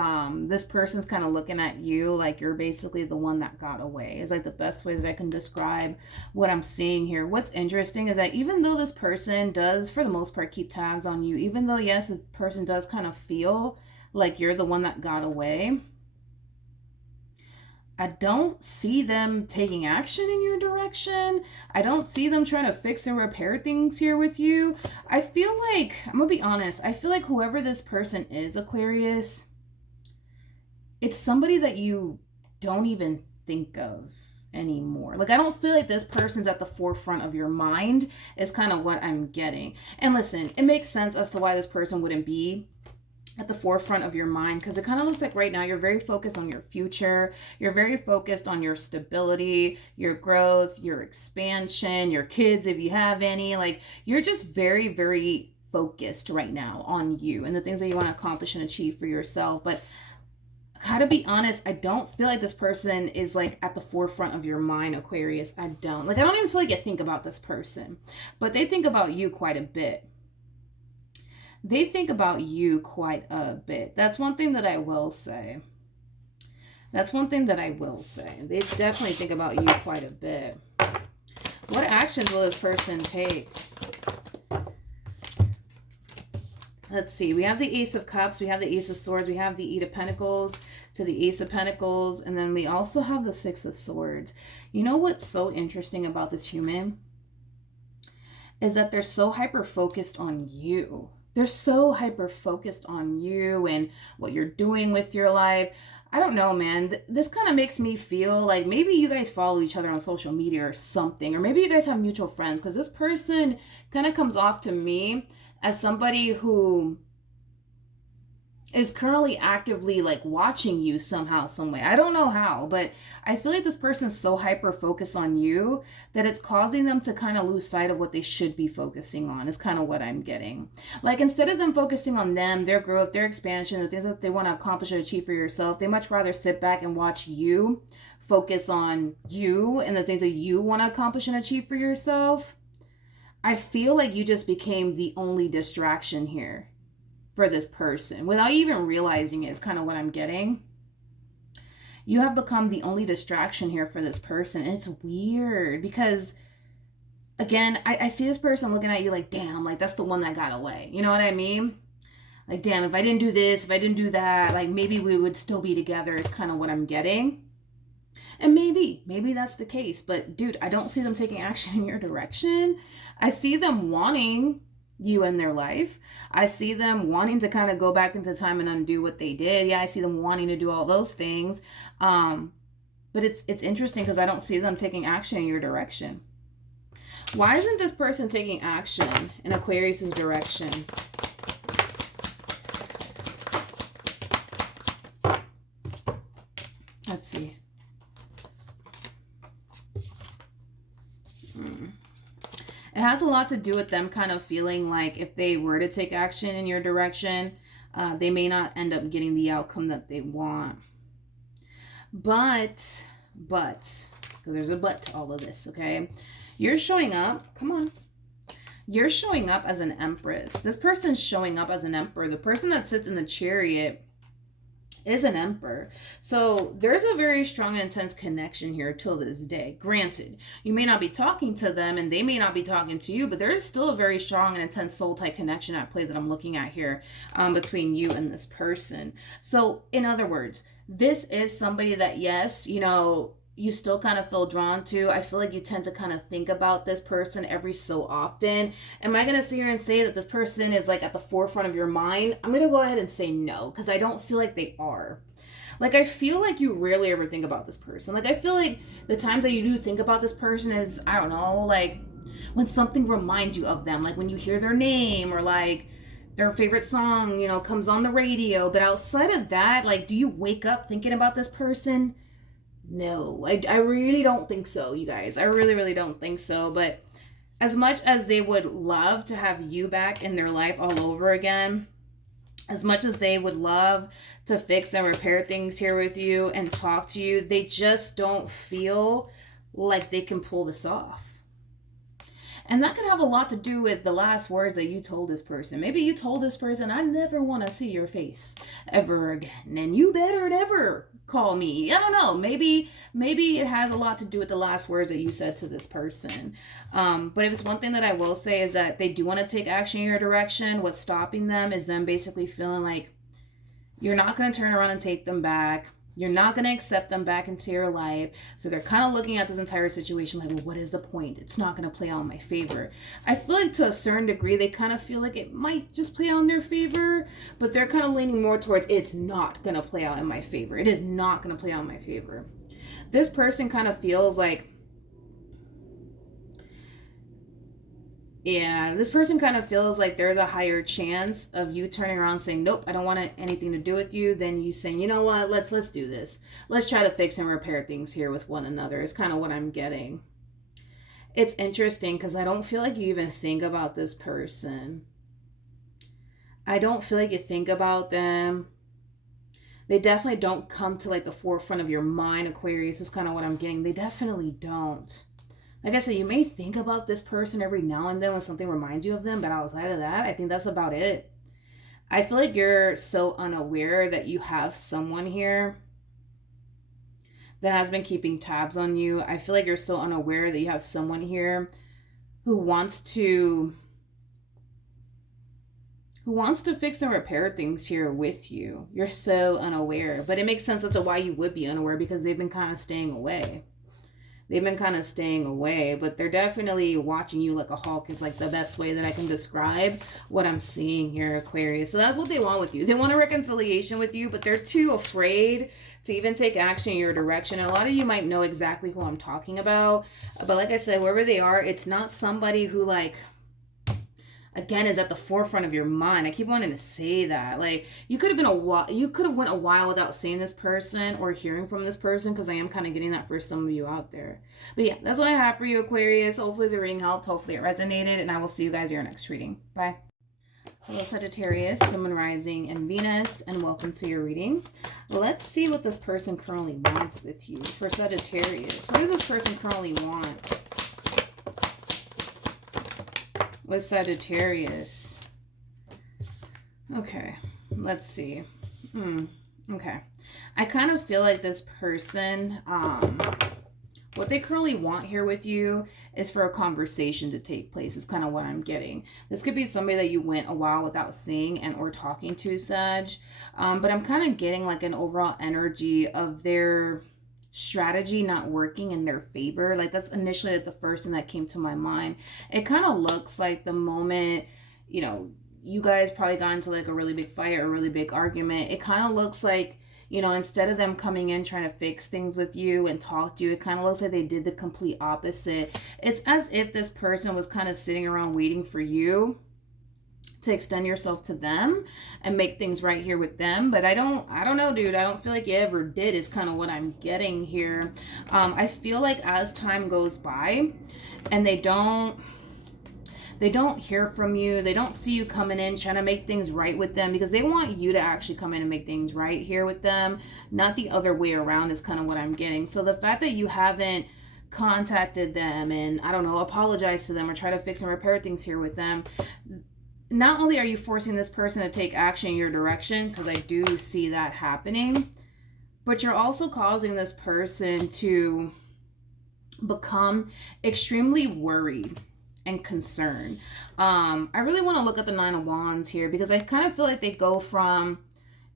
this person's kind of looking at you like you're basically the one that got away. Is like the best way that I can describe what I'm seeing here. What's interesting is that even though this person does, for the most part, keep tabs on you, even though, yes, this person does kind of feel like you're the one that got away, I don't see them taking action in your direction. I don't see them trying to fix and repair things here with you. I feel like, I'm going to be honest, I feel like whoever this person is, Aquarius, it's somebody that you don't even think of anymore. Like, I don't feel like this person's at the forefront of your mind is kind of what I'm getting. And listen, it makes sense as to why this person wouldn't be at the forefront of your mind, because it kind of looks like right now you're very focused on your future. You're very focused on your stability, your growth, your expansion, your kids, if you have any. Like, you're just very, very focused right now on you and the things that you want to accomplish and achieve for yourself. But I gotta be honest, I don't feel like this person is like at the forefront of your mind, Aquarius. I don't. Like, I don't even feel like you think about this person, but they think about you quite a bit. They think about you quite a bit. That's one thing that I will say. That's one thing that I will say. They definitely think about you quite a bit. What actions will this person take? Let's see. We have the Ace of Cups. We have the Ace of Swords. We have the Eight of Pentacles to the Ace of Pentacles. And then we also have the Six of Swords. You know what's so interesting about this human? Is that they're so hyper-focused on you. They're so hyper-focused on you and what you're doing with your life. I don't know, man. This kind of makes me feel like maybe you guys follow each other on social media or something. Or maybe you guys have mutual friends. Because this person kind of comes off to me as somebody who is currently actively like watching you somehow, some way. I don't know how, but I feel like this person's so hyper focused on you that it's causing them to kind of lose sight of what they should be focusing on, is kind of what I'm getting. Like, instead of them focusing on them, their growth, their expansion, the things that they want to accomplish and achieve for yourself, they much rather sit back and watch you focus on you and the things that you want to accomplish and achieve for yourself. I feel like you just became the only distraction here for this person without even realizing it, is kind of what I'm getting. You have become the only distraction here for this person. And it's weird because, again, I see this person looking at you like, damn, like that's the one that got away. You know what I mean? Like, damn, if I didn't do this, if I didn't do that, like maybe we would still be together, is kind of what I'm getting. And maybe that's the case. But dude, I don't see them taking action in your direction. I see them wanting you in their life. I see them wanting to kind of go back into time and undo what they did. Yeah, I see them wanting to do all those things. But it's interesting because I don't see them taking action in your direction. Why isn't this person taking action in Aquarius's direction? Let's see. It has a lot to do with them kind of feeling like if they were to take action in your direction, they may not end up getting the outcome that they want. But, because there's a but to all of this, okay? You're showing up, come on. You're showing up as an Empress. This person's showing up as an Emperor. The person that sits in the Chariot is an Emperor. So there's a very strong and intense connection here till this day. Granted, you may not be talking to them and they may not be talking to you, but there is still a very strong and intense soul type connection at play that I'm looking at here between you and this person. So in other words, this is somebody that, yes, you know, you still kind of feel drawn to. I feel like you tend to kind of think about this person every so often. Am I going to sit here and say that this person is like at the forefront of your mind? I'm going to go ahead and say no, because I don't feel like they are. Like, I feel like you rarely ever think about this person. Like, I feel like the times that you do think about this person is, I don't know, like when something reminds you of them, like when you hear their name or like their favorite song, you know, comes on the radio. But outside of that, like, do you wake up thinking about this person? No, I really don't think so, you guys. I really, really don't think so. But as much as they would love to have you back in their life all over again, as much as they would love to fix and repair things here with you and talk to you, they just don't feel like they can pull this off. And that could have a lot to do with the last words that you told this person. Maybe you told this person, I never want to see your face ever again. And you better never call me. I don't know. Maybe it has a lot to do with the last words that you said to this person. But if it's one thing that I will say is that they do want to take action in your direction. What's stopping them is them basically feeling like you're not going to turn around and take them back. You're not going to accept them back into your life. So they're kind of looking at this entire situation like, well, what is the point? It's not going to play out in my favor. I feel like to a certain degree, they kind of feel like it might just play out in their favor, but they're kind of leaning more towards it's not going to play out in my favor. It is not going to play out in my favor. This person kind of feels like, yeah, this person kind of feels like there's a higher chance of you turning around saying, nope, I don't want anything to do with you, than you saying, you know what, let's do this. Let's try to fix and repair things here with one another is kind of what I'm getting. It's interesting because I don't feel like you even think about this person. I don't feel like you think about them. They definitely don't come to like the forefront of your mind, Aquarius, is kind of what I'm getting. They definitely don't. Like I said, you may think about this person every now and then when something reminds you of them, but outside of that, I think that's about it. I feel like you're so unaware that you have someone here that has been keeping tabs on you. I feel like you're so unaware that you have someone here who wants to fix and repair things here with you. You're so unaware, but it makes sense as to why you would be unaware, because they've been kind of staying away. But they're definitely watching you like a hawk is like the best way that I can describe what I'm seeing here, Aquarius. So that's what they want with you. They want a reconciliation with you, but they're too afraid to even take action in your direction. And a lot of you might know exactly who I'm talking about. But like I said, wherever they are, it's not somebody who like, again, is at the forefront of your mind. I keep wanting to say that. Like, you could have went a while without seeing this person or hearing from this person, because I am kind of getting that for some of you out there. But yeah, that's what I have for you, Aquarius. Hopefully the reading helped. Hopefully it resonated. And I will see you guys in your next reading. Bye. Hello, Sagittarius, Sun, Moon, Rising, and Venus, and welcome to your reading. Let's see what this person currently wants with you. For Sagittarius, what does this person currently want with Sagittarius? Okay, let's see. Okay. I kind of feel like this person, what they currently want here with you is for a conversation to take place, is kind of what I'm getting. This could be somebody that you went a while without seeing and or talking to, Sag. But I'm kind of getting like an overall energy of their strategy not working in their favor. Like, that's initially like the first thing that came to my mind. It kind of looks like the moment, you know, you guys probably got into like a really big fight or a really big argument, it kind of looks like, you know, instead of them coming in trying to fix things with you and talk to you, it kind of looks like they did the complete opposite. It's as if this person was kind of sitting around waiting for you to extend yourself to them and make things right here with them. But I don't know, dude. I don't feel like you ever did, is kind of what I'm getting here. I feel like as time goes by and they don't hear from you, they don't see you coming in trying to make things right with them, because they want you to actually come in and make things right here with them, not the other way around, is kind of what I'm getting. So the fact that you haven't contacted them and, I don't know, apologize to them or try to fix and repair things here with them, not only are you forcing this person to take action in your direction, because I do see that happening, but you're also causing this person to become extremely worried and concerned. I really want to look at the Nine of Wands here, because I kind of feel like they go from,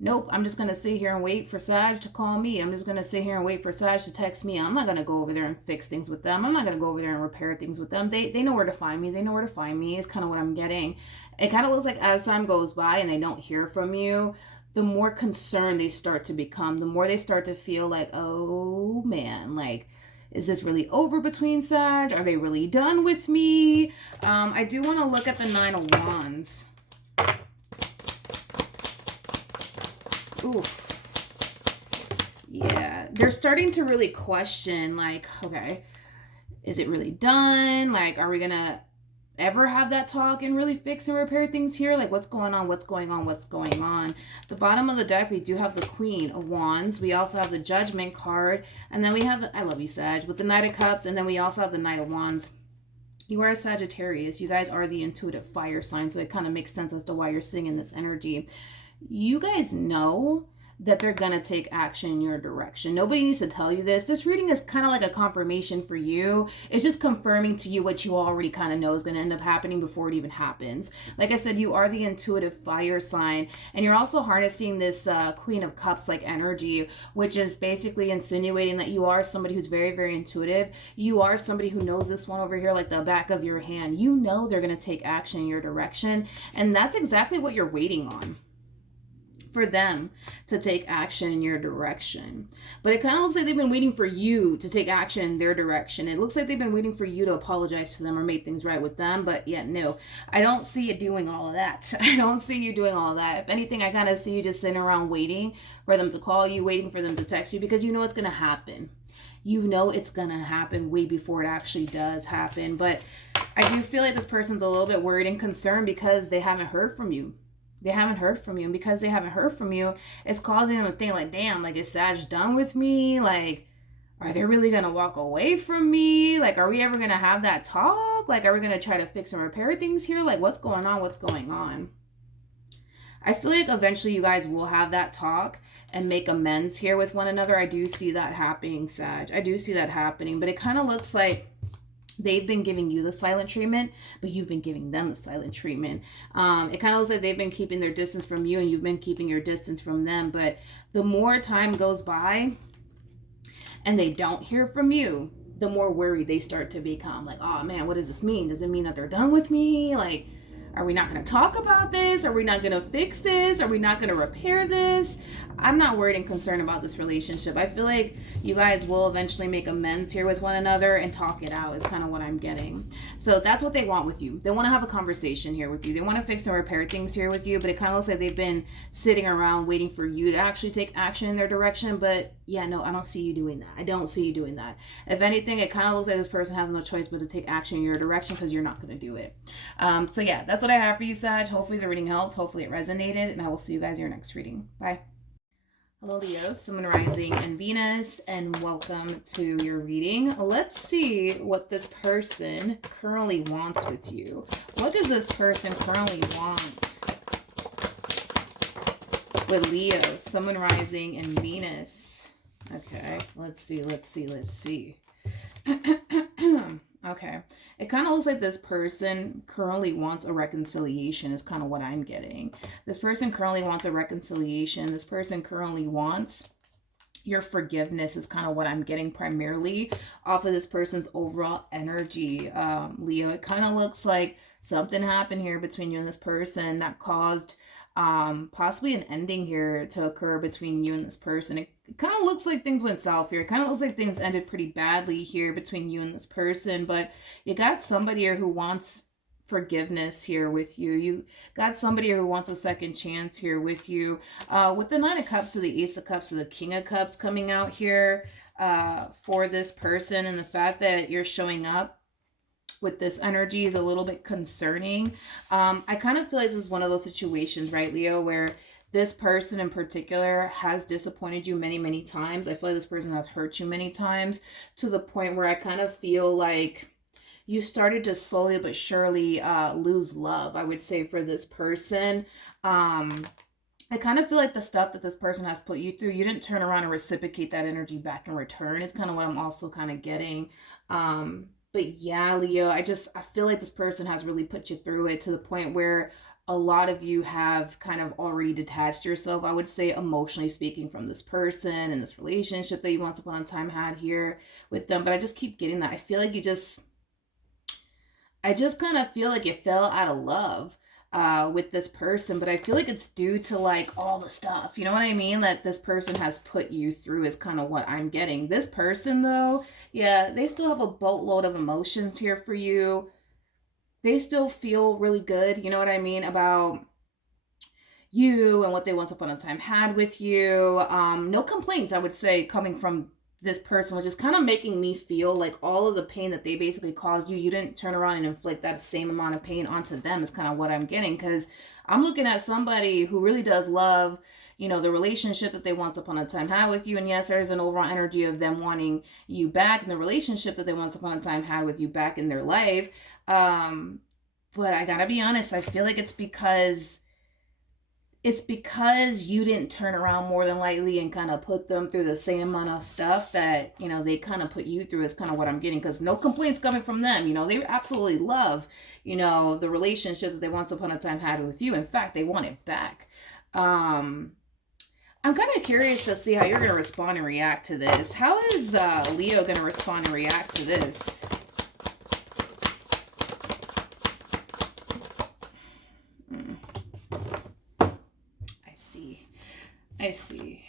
nope, I'm just going to sit here and wait for Sag to call me. I'm just going to sit here and wait for Sag to text me. I'm not going to go over there and fix things with them. I'm not going to go over there and repair things with them. They know where to find me. They know where to find me is kind of what I'm getting. It kind of looks like as time goes by and they don't hear from you, the more concerned they start to become, the more they start to feel like, oh man, like, is this really over between Sag? Are they really done with me? I do want to look at the Nine of Wands. Ooh. Yeah, they're starting to really question, like, okay, is it really done? Like, are we gonna ever have that talk and really fix and repair things here? Like, what's going on? What's going on? What's going on? The bottom of the deck, we do have the Queen of Wands. We also have the Judgment card. And then we have the, I love you, Sag, with the Knight of Cups. And then we also have the Knight of Wands. You are a Sagittarius. You guys are the intuitive fire sign. So it kind of makes sense as to why you're seeing in this energy. You guys know that they're going to take action in your direction. Nobody needs to tell you this. This reading is kind of like a confirmation for you. It's just confirming to you what you already kind of know is going to end up happening before it even happens. Like I said, you are the intuitive fire sign, and you're also harnessing this Queen of Cups like energy, which is basically insinuating that you are somebody who's very, very intuitive. You are somebody who knows this one over here like the back of your hand. You know they're going to take action in your direction, and that's exactly what you're waiting on, for them to take action in your direction. But it kind of looks like they've been waiting for you to take action in their direction. It looks like they've been waiting for you to apologize to them or make things right with them. But yeah, no, I don't see you doing all of that. I don't see you doing all of that. If anything, I kind of see you just sitting around waiting for them to call you, waiting for them to text you, because you know it's going to happen. You know it's going to happen way before it actually does happen. But I do feel like this person's a little bit worried and concerned because they haven't heard from you. They haven't heard from you. And because they haven't heard from you, it's causing them to think like, damn, like, is Sag done with me? Like, are they really going to walk away from me? Like, are we ever going to have that talk? Like, are we going to try to fix and repair things here? Like, what's going on? What's going on? I feel like eventually you guys will have that talk and make amends here with one another. I do see that happening, Sag. I do see that happening. But it kind of looks like they've been giving you the silent treatment, but you've been giving them the silent treatment. It kind of looks like they've been keeping their distance from you and you've been keeping your distance from them. But the more time goes by and they don't hear from you, the more worried they start to become. Like, oh man, what does this mean? Does it mean that they're done with me? Like, are we not going to talk about this? Are we not going to fix this? Are we not going to repair this? I'm not worried and concerned about this relationship. I feel like you guys will eventually make amends here with one another and talk it out is kind of what I'm getting. So that's what they want with you. They want to have a conversation here with you. They want to fix and repair things here with you, but it kind of looks like they've been sitting around waiting for you to actually take action in their direction. But yeah, no, I don't see you doing that. I don't see you doing that. If anything, it kind of looks like this person has no choice but to take action in your direction because you're not going to do it. So yeah, that's what I have for you, Sag. Hopefully the reading helped. Hopefully it resonated, and I will see you guys in your next reading. Bye. Hello, Leo, Sun, Rising, and Venus, and welcome to your reading. Let's see what this person currently wants with you. What does this person currently want with Leo, Sun, Rising, and Venus? Okay, let's see. Okay, it kind of looks like this person currently wants a reconciliation is kind of what I'm getting. This person currently wants a reconciliation. This person currently wants your forgiveness is kind of what I'm getting primarily off of this person's overall energy. Leo, it kind of looks like something happened here between you and this person that caused possibly an ending here to occur between you and this person. It kind of looks like things went south here. It kind of looks like things ended pretty badly here between you and this person, but you got somebody here who wants forgiveness here with you. You got somebody who wants a second chance here with you. With the Nine of Cups to the Ace of Cups to the King of Cups coming out here for this person, and the fact that you're showing up with this energy is a little bit concerning. I kind of feel like this is one of those situations, right, Leo, where this person in particular has disappointed you many, many times. I feel like this person has hurt you many times to the point where I kind of feel like you started to slowly but surely lose love, I would say, for this person. I kind of feel like the stuff that this person has put you through, you didn't turn around and reciprocate that energy back in return. It's kind of what I'm also kind of getting. But yeah, Leo, I feel like this person has really put you through it to the point where a lot of you have kind of already detached yourself, I would say, emotionally speaking, from this person and this relationship that you once upon a time had here with them. But I just keep getting that. I feel like I just kind of feel like you fell out of love with this person, but I feel like it's due to like all the stuff, you know what I mean, that this person has put you through is kind of what I'm getting. This person though, yeah, they still have a boatload of emotions here for you. They still feel really good, you know what I mean, about you and what they once upon a time had with you. No complaints, I would say, coming from this person, which is kind of making me feel like all of the pain that they basically caused you, you didn't turn around and inflict that same amount of pain onto them, is kind of what I'm getting. Because I'm looking at somebody who really does love, you know, the relationship that they once upon a time had with you. And yes, there's an overall energy of them wanting you back, and the relationship that they once upon a time had with you back in their life. But I gotta be honest, I feel like it's because you didn't turn around more than likely and kind of put them through the same amount of stuff that, you know, they kind of put you through, is kind of what I'm getting. Because no complaints coming from them. You know, they absolutely love, you know, the relationship that they once upon a time had with you. In fact, they want it back. I'm kind of curious to see how you're going to respond and react to this. How is Leo going to respond and react to this? I see.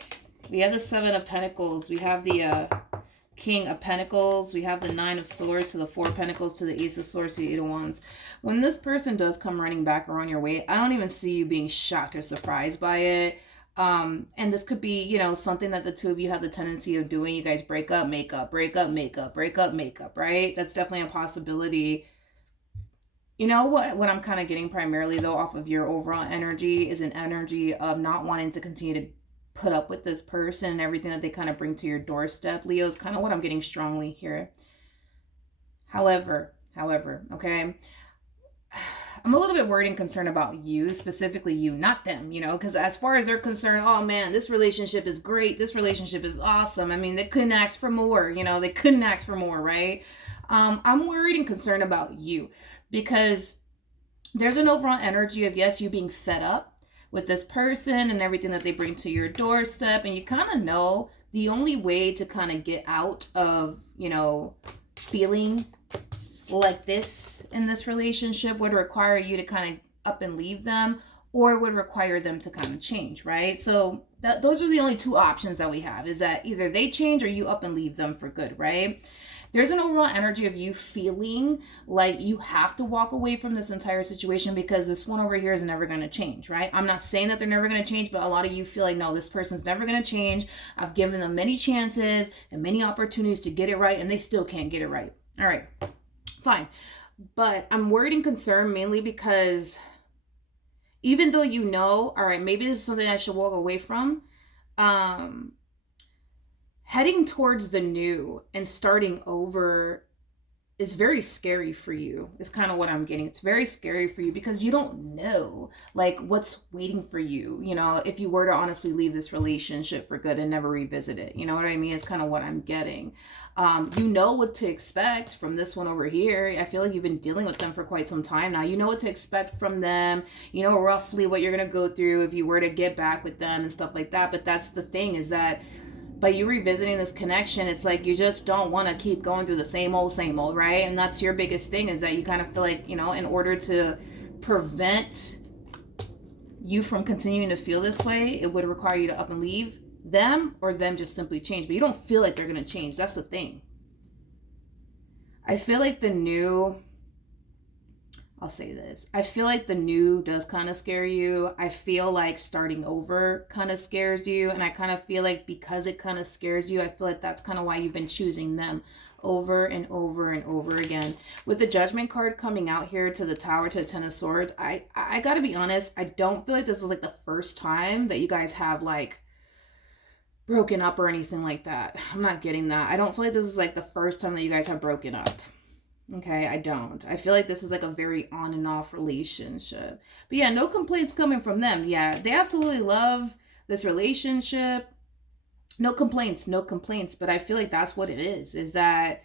We have the Seven of Pentacles. We have the King of Pentacles. We have the Nine of Swords to the Four of Pentacles to the Ace of Swords to the Eight of Wands. When this person does come running back around your way, I don't even see you being shocked or surprised by it. And this could be, you know, something that the two of you have the tendency of doing. You guys break up, make up, break up, make up, break up, make up, right? That's definitely a possibility. You know what I'm kind of getting primarily, though, off of your overall energy is an energy of not wanting to continue to put up with this person and everything that they kind of bring to your doorstep. Leo is kind of what I'm getting strongly here. However, okay, I'm a little bit worried and concerned about you, specifically you, not them, you know, because as far as they're concerned, oh man, this relationship is great, this relationship is awesome. I mean, they couldn't ask for more, you know, they couldn't ask for more, right? I'm worried and concerned about you because there's an overall energy of, yes, you being fed up with this person and everything that they bring to your doorstep, and you kind of know the only way to kind of get out of, you know, feeling like this in this relationship would require you to kind of up and leave them, or would require them to kind of change, right? So those are the only two options that we have, is that either they change or you up and leave them for good, right? There's an overall energy of you feeling like you have to walk away from this entire situation because this one over here is never going to change, right? I'm not saying that they're never going to change, but a lot of you feel like, no, this person's never going to change. I've given them many chances and many opportunities to get it right, and they still can't get it right. All right, fine. But I'm worried and concerned mainly because even though you know, all right, maybe this is something I should walk away from, heading towards the new and starting over is very scary for you, is kind of what I'm getting. It's very scary for you because you don't know like what's waiting for you, you know, if you were to honestly leave this relationship for good and never revisit it. You know what I mean? It's kind of what I'm getting. You know what to expect from this one over here. I feel like you've been dealing with them for quite some time now. You know what to expect from them. You know roughly what you're going to go through if you were to get back with them and stuff like that. But that's the thing, is that by you revisiting this connection, it's like you just don't want to keep going through the same old, right? And that's your biggest thing, is that you kind of feel like, you know, in order to prevent you from continuing to feel this way, it would require you to up and leave them, or them just simply change. But you don't feel like they're going to change. That's the thing. I feel like the new... I'll say this. I feel like the new does kind of scare you. I feel like starting over kind of scares you. And I kind of feel like because it kind of scares you, I feel like that's kind of why you've been choosing them over and over and over again. With the Judgment card coming out here to the Tower, to the Ten of Swords, I gotta be honest, I don't feel like this is like the first time that you guys have like broken up or anything like that. I'm not getting that. I don't feel like this is like the first time that you guys have broken up. Okay, I don't. I feel like this is like a very on and off relationship. But yeah, no complaints coming from them. Yeah, they absolutely love this relationship. No complaints, no complaints. But I feel like that's what it is that,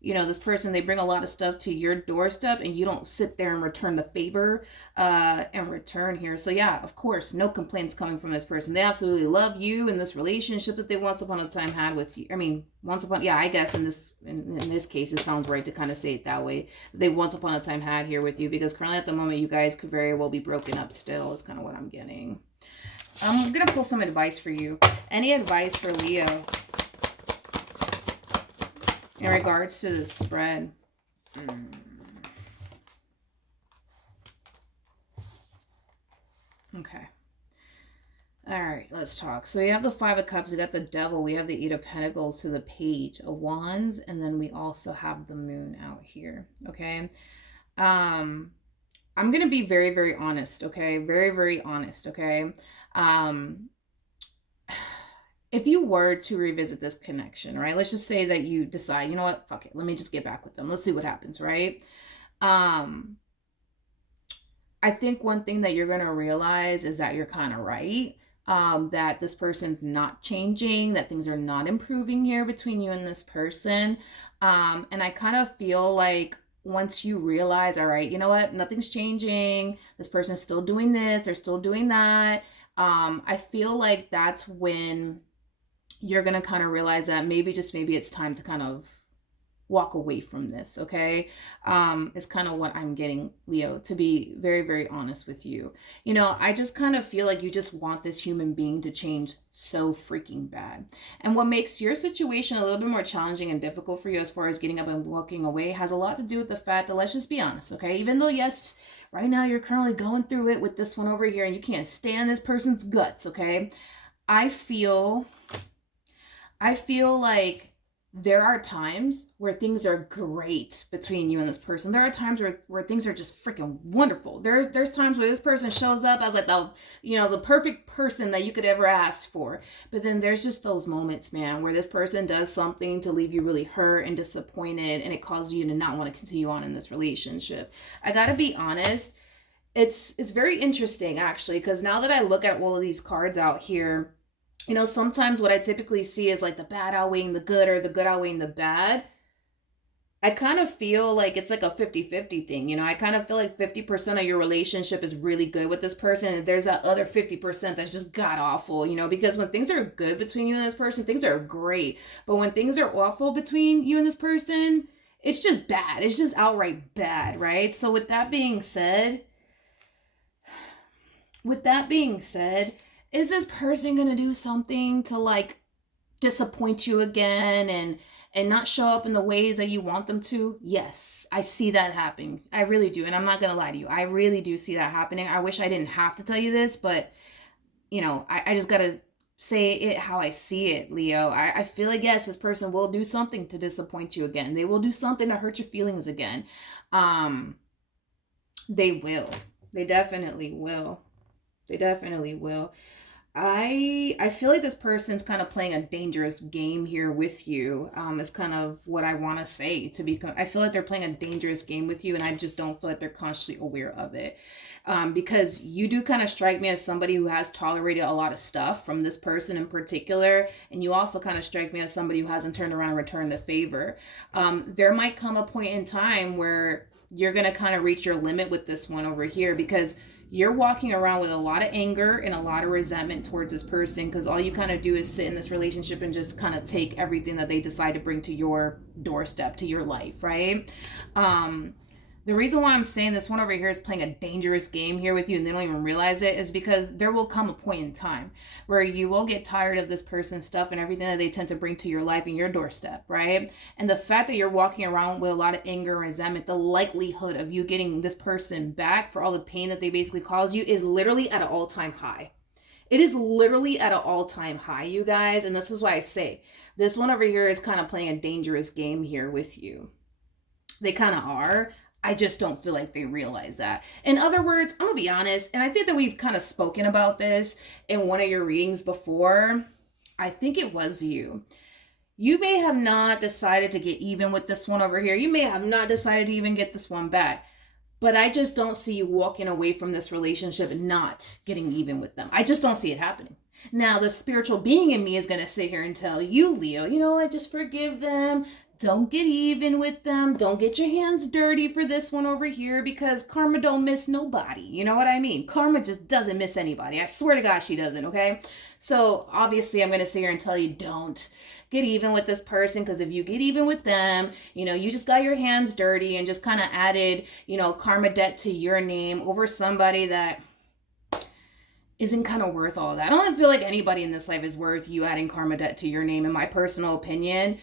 you know, this person, they bring a lot of stuff to your doorstep and you don't sit there and return the favor and return here. So yeah, of course, no complaints coming from this person. They absolutely love you in this relationship that they once upon a time had with you. I mean, once upon, yeah, I guess in this case, it sounds right to kind of say it that way. They once upon a time had here with you, because currently at the moment, you guys could very well be broken up still, is kind of what I'm getting. I'm going to pull some advice for you. Any advice for Leo in regards to the spread? Okay. All right, let's talk. So we have the Five of Cups, we got the Devil, we have the Eight of Pentacles to the Page of Wands, and then we also have the Moon out here, okay? I'm going to be very, very honest, okay? Very, very honest, okay? Um, if you were to revisit this connection, right? Let's just say that you decide, you know what? Fuck it. Let me just get back with them. Let's see what happens, right? I think one thing that you're going to realize is that you're kind of right. That this person's not changing, that things are not improving here between you and this person. And I kind of feel like once you realize, all right, you know what, nothing's changing, this person's still doing this, they're still doing that. I feel like that's when you're going to kind of realize that maybe, just maybe, it's time to kind of walk away from this, okay? Is kind of what I'm getting, Leo, to be very, very honest with you. You know, I just kind of feel like you just want this human being to change so freaking bad. And what makes your situation a little bit more challenging and difficult for you as far as getting up and walking away has a lot to do with the fact that, let's just be honest, okay? Even though, yes, right now you're currently going through it with this one over here and you can't stand this person's guts, okay? I feel like there are times where things are great between you and this person. There are times where things are just freaking wonderful. There's times where this person shows up as like the perfect person that you could ever ask for. But then there's just those moments, man, where this person does something to leave you really hurt and disappointed, and it causes you to not want to continue on in this relationship. I gotta be honest, it's very interesting actually, because now that I look at all of these cards out here, you know, sometimes what I typically see is like the bad outweighing the good, or the good outweighing the bad. I kind of feel like it's like a 50-50 thing. You know, I kind of feel like 50% of your relationship is really good with this person, and there's that other 50% that's just god awful, you know, because when things are good between you and this person, things are great. But when things are awful between you and this person, it's just bad. It's just outright bad, right? So with that being said, is this person gonna do something to like disappoint you again and not show up in the ways that you want them to? Yes, I see that happening. I really do. And I'm not gonna lie to you, I really do see that happening. I wish I didn't have to tell you this, but you know, I just gotta say it how I see it, Leo. I feel like, yes, this person will do something to disappoint you again. They will do something to hurt your feelings again. They will. They definitely will. They definitely will. I feel like this person's kind of playing a dangerous game here with you. Is kind of what I want to say. I feel like they're playing a dangerous game with you, and I just don't feel like they're consciously aware of it. Because you do kind of strike me as somebody who has tolerated a lot of stuff from this person in particular, and you also kind of strike me as somebody who hasn't turned around and returned the favor. There might come a point in time where you're gonna kind of reach your limit with this one over here, because you're walking around with a lot of anger and a lot of resentment towards this person, because all you kind of do is sit in this relationship and just kind of take everything that they decide to bring to your doorstep, to your life, right? The reason why I'm saying this one over here is playing a dangerous game here with you and they don't even realize it is because there will come a point in time where you will get tired of this person's stuff and everything that they tend to bring to your life and your doorstep, right? And the fact that you're walking around with a lot of anger and resentment, the likelihood of you getting this person back for all the pain that they basically caused you is literally at an all-time high. It is literally at an all-time high, you guys. And this is why I say this one over here is kind of playing a dangerous game here with you. They kind of are. I just don't feel like they realize that. In other words, I'm gonna be honest, and I think that we've kind of spoken about this in one of your readings before. I think it was you. You may have not decided to get even with this one over here. You may have not decided to even get this one back. But I just don't see you walking away from this relationship and not getting even with them. I just don't see it happening. Now, the spiritual being in me is going to sit here and tell you, Leo, you know what, just forgive them. Don't get even with them. Don't get your hands dirty for this one over here, because karma don't miss nobody. You know what I mean? Karma just doesn't miss anybody. I swear to God, she doesn't, okay? So obviously I'm going to sit here and tell you, don't get even with this person, because if you get even with them, you know, you just got your hands dirty and just kind of added, you know, karma debt to your name over somebody that isn't kind of worth all that. I don't feel like anybody in this life is worth you adding karma debt to your name, in my personal opinion.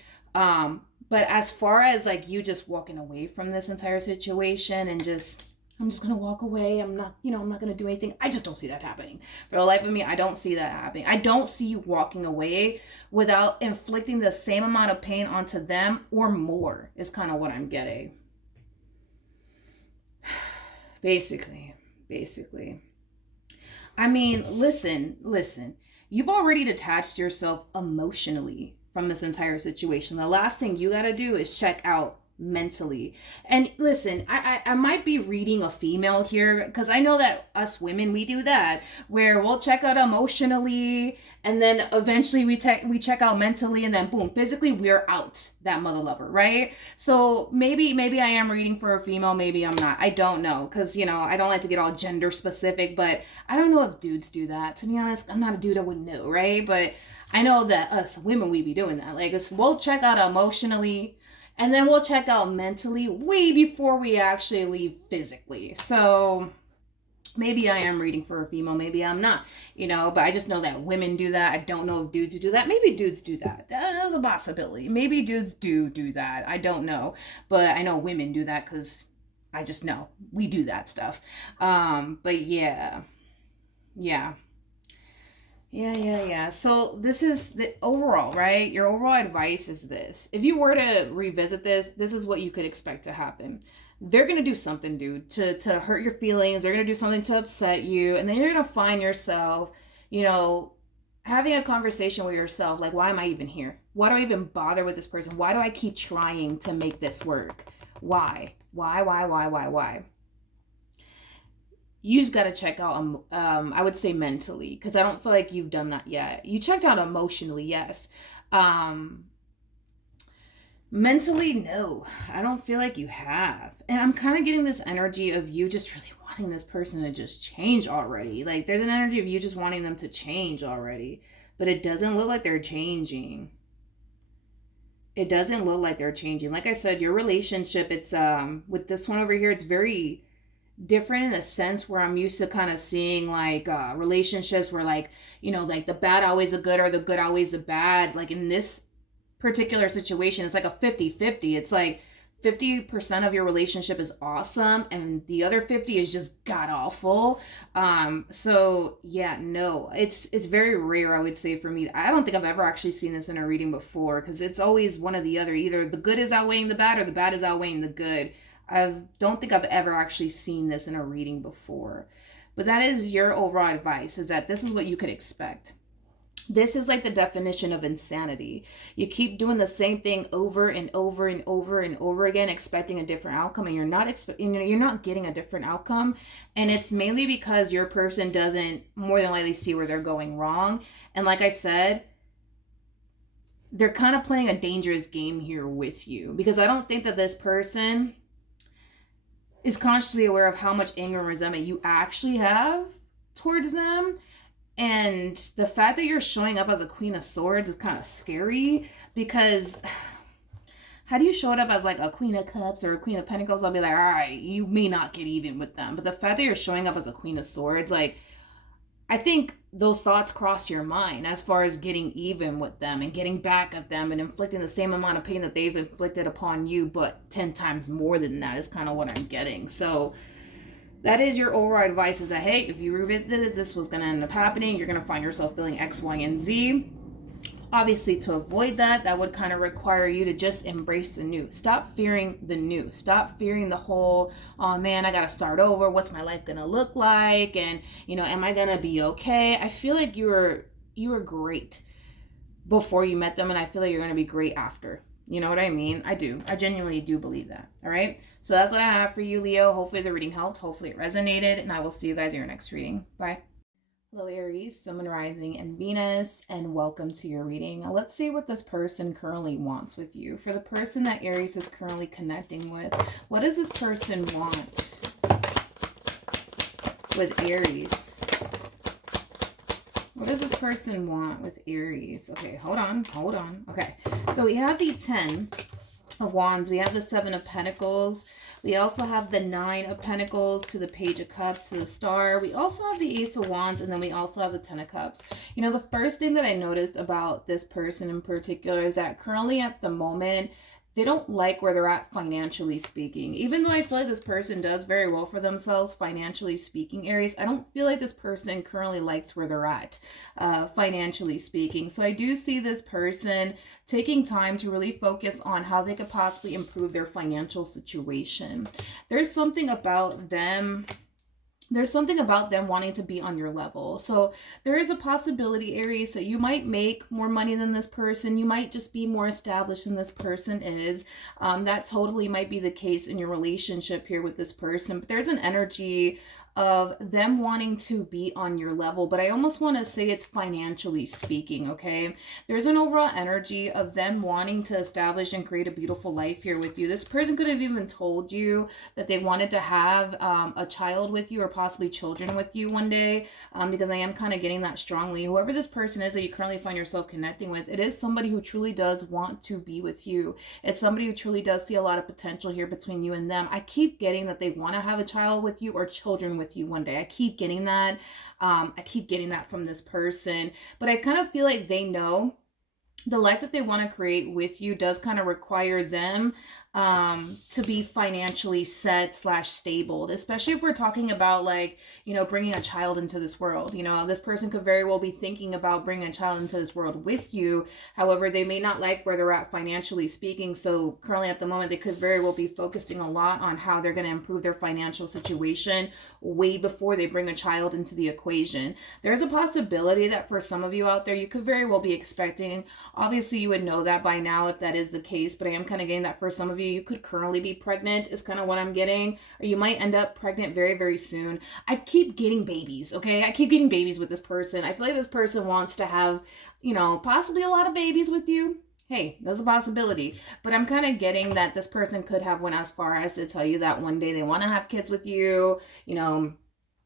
But as far as like you just walking away from this entire situation and just, I'm just going to walk away. I'm not, I'm not going to do anything. I just don't see that happening. For the life of me, I don't see that happening. I don't see you walking away without inflicting the same amount of pain onto them or more, is kind of what I'm getting. Basically. I mean, listen. You've already detached yourself emotionally from this entire situation. The last thing you got to do is check out mentally. And listen, I might be reading a female here, because I know that us women, we do that, where we'll check out emotionally and then eventually we check out mentally, and then boom, physically we're out that mother lover, right? So maybe I am reading for a female, maybe I'm not. I don't know, because I don't like to get all gender specific, but I don't know if dudes do that. To be honest, I'm not a dude, I wouldn't know, right? But I know that us women, we be doing that. Like, we'll check out emotionally, and then we'll check out mentally way before we actually leave physically. So maybe I am reading for a female, maybe I'm not, but I just know that women do that. I don't know if dudes do that. Maybe dudes do that. That's a possibility. Maybe dudes do that. I don't know. But I know women do that, because I just know we do that stuff. But yeah. So this is the overall, right? Your overall advice is this. If you were to revisit this is what you could expect to happen. They're going to do something, dude, to hurt your feelings. They're going to do something to upset you. And then you're going to find yourself, having a conversation with yourself. Like, why am I even here? Why do I even bother with this person? Why do I keep trying to make this work? Why? You just got to check out, I would say mentally, because I don't feel like you've done that yet. You checked out emotionally, yes. Mentally, no, I don't feel like you have. And I'm kind of getting this energy of you just really wanting this person to just change already. Like, there's an energy of you just wanting them to change already, but it doesn't look like they're changing. Like I said, your relationship, it's with this one over here, it's very different in a sense where I'm used to kind of seeing like relationships where like the bad always the good or the good always the bad. Like, in this particular situation, it's like a 50-50. It's like 50% of your relationship is awesome and the other 50 is just god awful. So yeah, no, it's very rare, I would say, for me. I don't think I've ever actually seen this in a reading before, because it's always one or the other. Either the good is outweighing the bad or the bad is outweighing the good. I don't think I've ever actually seen this in a reading before. But that is your overall advice, is that this is what you could expect. This is like the definition of insanity. You keep doing the same thing over and over and over and over again, expecting a different outcome, and you're not getting a different outcome. And it's mainly because your person doesn't more than likely see where they're going wrong. And like I said, they're kind of playing a dangerous game here with you, because I don't think that this person is consciously aware of how much anger and resentment you actually have towards them. And the fact that you're showing up as a Queen of Swords is kind of scary, because how do you show it up as like a Queen of Cups or a Queen of Pentacles? I'll be like, all right, you may not get even with them. But the fact that you're showing up as a Queen of Swords, like, I think those thoughts cross your mind as far as getting even with them and getting back at them and inflicting the same amount of pain that they've inflicted upon you, but 10 times more than that is kind of what I'm getting. So that is your overall advice, is that, hey, if you revisited this was going to end up happening. You're going to find yourself feeling X, Y, and Z. Obviously, to avoid that would kind of require you to just embrace the new. Stop fearing the new. Stop fearing the whole, oh man, I got to start over. What's my life going to look like? And, am I going to be okay? I feel like you were great before you met them, and I feel like you're going to be great after. You know what I mean? I do. I genuinely do believe that. All right? So that's what I have for you, Leo. Hopefully the reading helped. Hopefully it resonated, and I will see you guys in your next reading. Bye. Hello, Aries, Sun, Rising, and Venus, and welcome to your reading. Now, let's see what this person currently wants with you. For the person that Aries is currently connecting with, what does this person want with Aries? What does this person want with Aries? Okay, hold on. Okay, so we have the 10 of Wands. We have the 7 of Pentacles. We also have the 9 of Pentacles to the Page of Cups to the Star. We also have the Ace of Wands, and then we also have the 10 of Cups. The first thing that I noticed about this person in particular is that currently at the moment, they don't like where they're at financially speaking. Even though I feel like this person does very well for themselves financially speaking, Aries, I don't feel like this person currently likes where they're at financially speaking. So I do see this person taking time to really focus on how they could possibly improve their financial situation. There's something about them wanting to be on your level. So there is a possibility, Aries, that you might make more money than this person. You might just be more established than this person is. That totally might be the case in your relationship here with this person. But there's an energy of them wanting to be on your level, but I almost want to say it's financially speaking, okay? There's an overall energy of them wanting to establish and create a beautiful life here with you. This person could have even told you that they wanted to have a child with you or possibly children with you one day, because I am kind of getting that strongly. Whoever this person is that you currently find yourself connecting with, it is somebody who truly does want to be with you. It's somebody who truly does see a lot of potential here between you and them. I keep getting that they want to have a child with you or children with you one day. I keep getting that. I keep getting that from this person, but I kind of feel like they know the life that they want to create with you does kind of require them to be financially set / stable, especially if we're talking about, like, you know, bringing a child into this world. You know, this person could very well be thinking about bringing a child into this world with you. However, they may not like where they're at financially speaking. So currently at the moment, they could very well be focusing a lot on how they're going to improve their financial situation way before they bring a child into the equation. There's a possibility that for some of you out there, you could very well be expecting, obviously you would know that by now if that is the case, but I am kind of getting that for some of you, you could currently be pregnant is kind of what I'm getting, or you might end up pregnant very, very soon. I keep getting babies, okay? I keep getting babies with this person. I feel like this person wants to have, you know, possibly a lot of babies with you. Hey, there's a possibility. But I'm kind of getting that this person could have went as far as to tell you that one day they want to have kids with you, you know,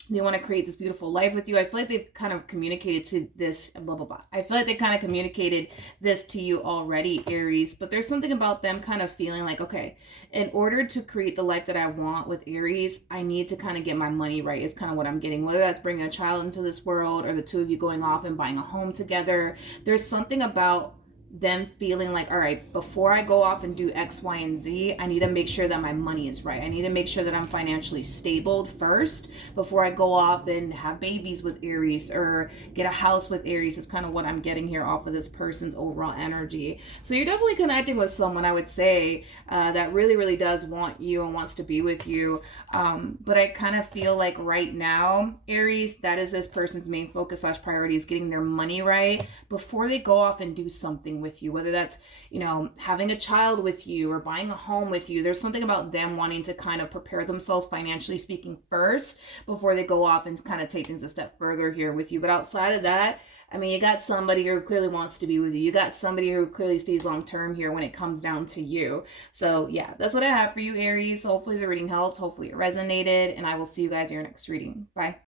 they want to create this beautiful life with you. I feel like they've kind of communicated to this, blah, blah, blah. I feel like they kind of communicated this to you already, Aries. But there's something about them kind of feeling like, okay, in order to create the life that I want with Aries, I need to kind of get my money right, is kind of what I'm getting. Whether that's bringing a child into this world or the two of you going off and buying a home together, there's something about them feeling like, all right, before I go off and do X, Y, and Z, I need to make sure that my money is right. I need to make sure that I'm financially stable first before I go off and have babies with Aries or get a house with Aries. Is kind of what I'm getting here off of this person's overall energy. So you're definitely connecting with someone, I would say, that really, really does want you and wants to be with you. But I kind of feel like right now, Aries, that is this person's main focus / priority, is getting their money right before they go off and do something with you, whether that's, you know, having a child with you or buying a home with you. There's something about them wanting to kind of prepare themselves financially speaking first before they go off and kind of take things a step further here with you. But outside of that, I mean, you got somebody who clearly wants to be with you. You got somebody who clearly sees long term here when it comes down to you. So yeah, that's what I have for you, Aries. Hopefully the reading helped. Hopefully it resonated, and I will see you guys in your next reading. Bye.